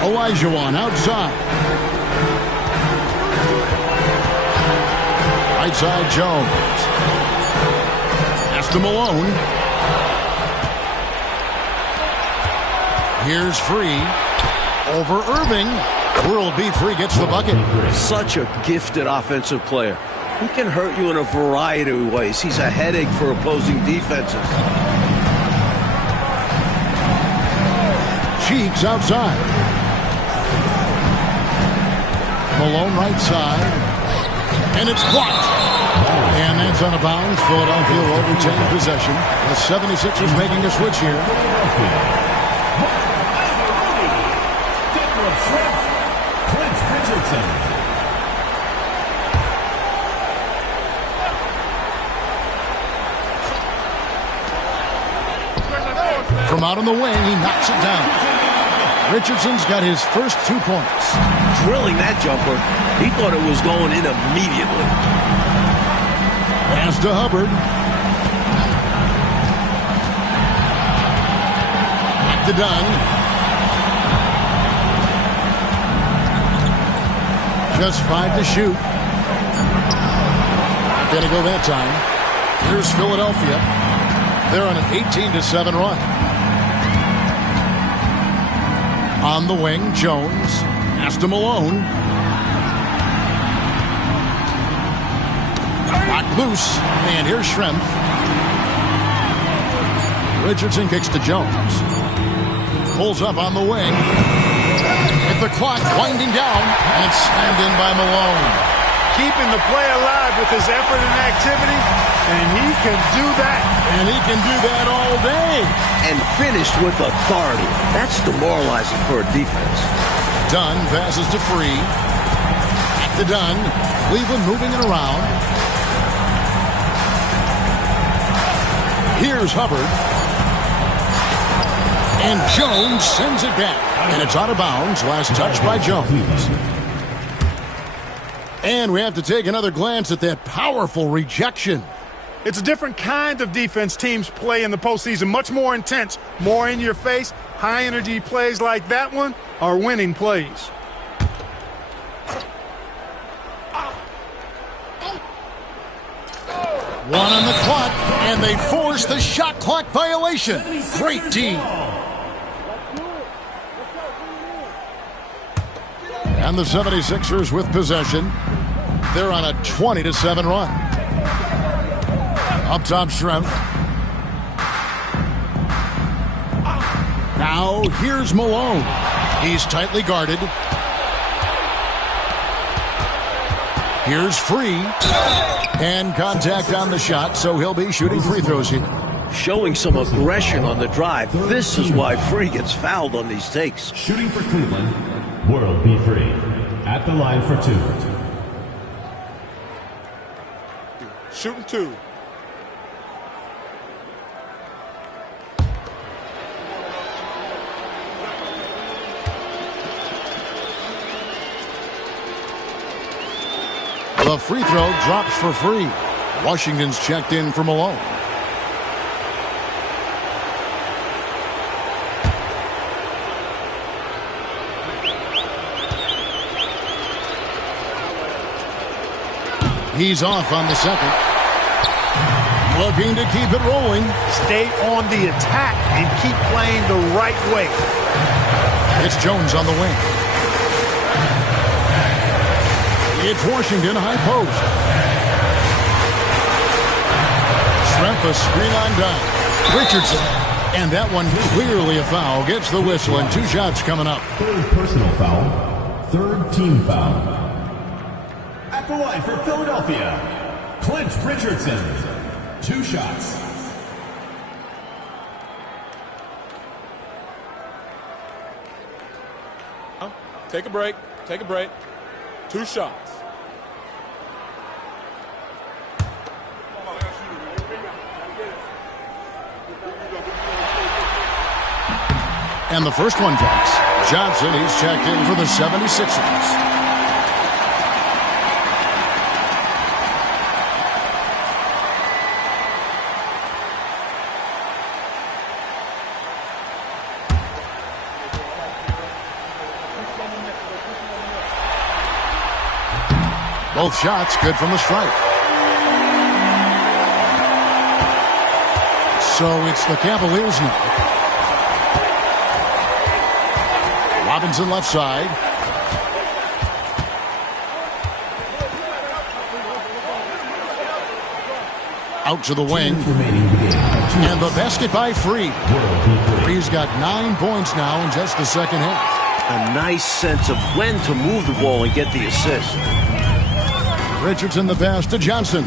Olajuwon outside. Right side Jones. Pass to Malone. Here's Free over Irving. World B. Free gets the bucket. Such a gifted offensive player. He can hurt you in a variety of ways. He's a headache for opposing defenses. Cheeks outside. Malone right side. And it's blocked. And that's out of bounds. Philadelphia will retain possession. The 76ers making a switch here. From out on the wing, he knocks it down. Richardson's got his first 2 points. Drilling that jumper, he thought it was going in immediately. Pass to Hubbard. Back to Dunn. Just 5 to shoot. Not gonna go that time. Here's Philadelphia. They're on an 18-7 run. On the wing, Jones. Pass to Malone. Locked loose. And here's Schrempf. Richardson kicks to Jones. Pulls up on the wing. With the clock winding down. And it's slammed in by Malone. Keeping the play alive with his effort and activity. And he can do that. And he can do that all day. And finished with authority. That's demoralizing for a defense. Dunn passes to Free. Back to Dunn. Cleveland moving it around. Here's Hubbard. And Jones sends it back. And it's out of bounds. Last touch by Jones. And we have to take another glance at that powerful rejection. It's a different kind of defense teams play in the postseason. Much more intense, more in your face. High energy plays like that one are winning plays. One on the clock, and they force the shot clock violation. Great D. And the 76ers with possession. They're on a 20-7 run. Up top, Schrempf. Now, here's Malone. He's tightly guarded. Here's Free. And contact on the shot, so he'll be shooting free throws here. Showing some aggression on the drive. This is why Free gets fouled on these takes. Shooting for Cleveland, World B. Free. At the line for 2. Shooting 2. The free throw drops for Free. Washington's checked in for Malone. He's off on the second. Looking to keep it rolling. Stay on the attack and keep playing the right way. It's Jones on the wing. It's Washington high post. Schrempf a screen on Dunn. Richardson. And that one clearly a foul. Gets the whistle and 2 shots coming up. 3rd personal foul. 3rd team foul. At the line for Philadelphia, Clint Richardson. 2 shots. Take a break. Take a break. 2 shots. And the first one drops. Johnson, he's checked in for the 76ers. Both shots good from the stripe. So it's the Cavaliers now. Robinson left side. Out to the wing. And the basket by Free. Free's got 9 points now in just the second half. A nice sense of when to move the ball and get the assist. Richardson the pass to Johnson.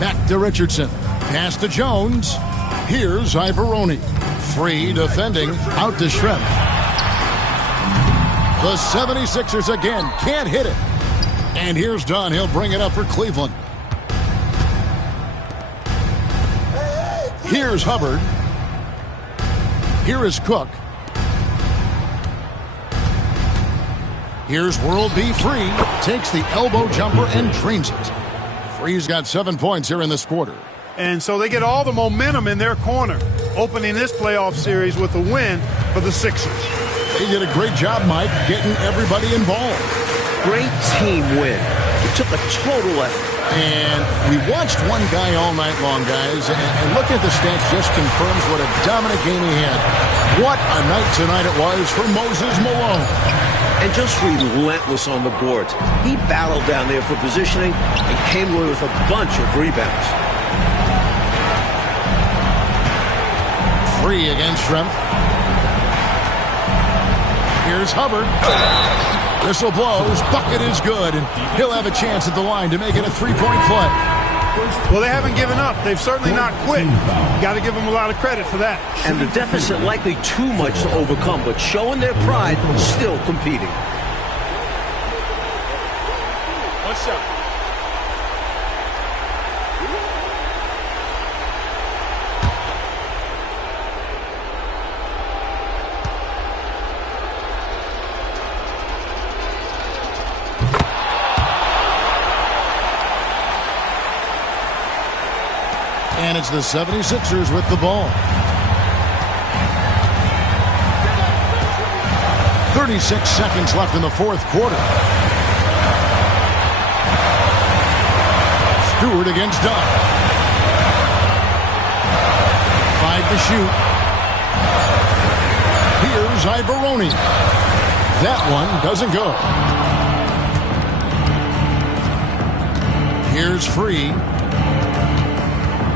Back to Richardson. Pass to Jones. Here's Ivoroni. Free defending. Out to Schrempf. The 76ers again can't hit it. And here's Dunn. He'll bring it up for Cleveland. Here's Hubbard. Here is Cook. Here's World B. Free. Takes the elbow jumper and drains it. Free's got 7 points here in this quarter. And so they get all the momentum in their corner, opening this playoff series with a win for the Sixers. They did a great job, Mike, getting everybody involved. Great team win. It took a total effort. And we watched one guy all night long, guys, and looking at the stats just confirms what a dominant game he had. What a night tonight it was for Moses Malone. And just relentless on the boards. He battled down there for positioning and came away with a bunch of rebounds. Free against Schrempf. Here's Hubbard. Whistle blows. Bucket is good. And he'll have a chance at the line to make it a three-point play. Well, they haven't given up. They've certainly not quit. Got to give them a lot of credit for that. And the deficit likely too much to overcome, but showing their pride, still competing. One shot. And it's the 76ers with the ball. 36 seconds left in the fourth quarter. Stewart against Dunn. 5 to shoot. Here's Ivoroni. That one doesn't go. Here's Free.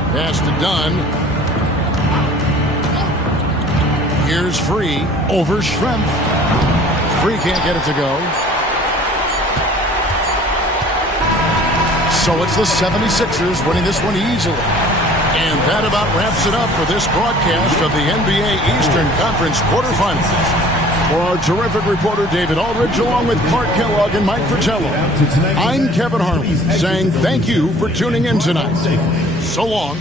Pass to Dunn. Here's Free over Schrempf. Free can't get it to go. So it's the 76ers winning this one easily. And that about wraps it up for this broadcast of the NBA Eastern Conference quarterfinals. For our terrific reporter David Aldridge, along with Clark Kellogg and Mike Fratello, I'm Kevin Harlan saying thank you for tuning in tonight. So long.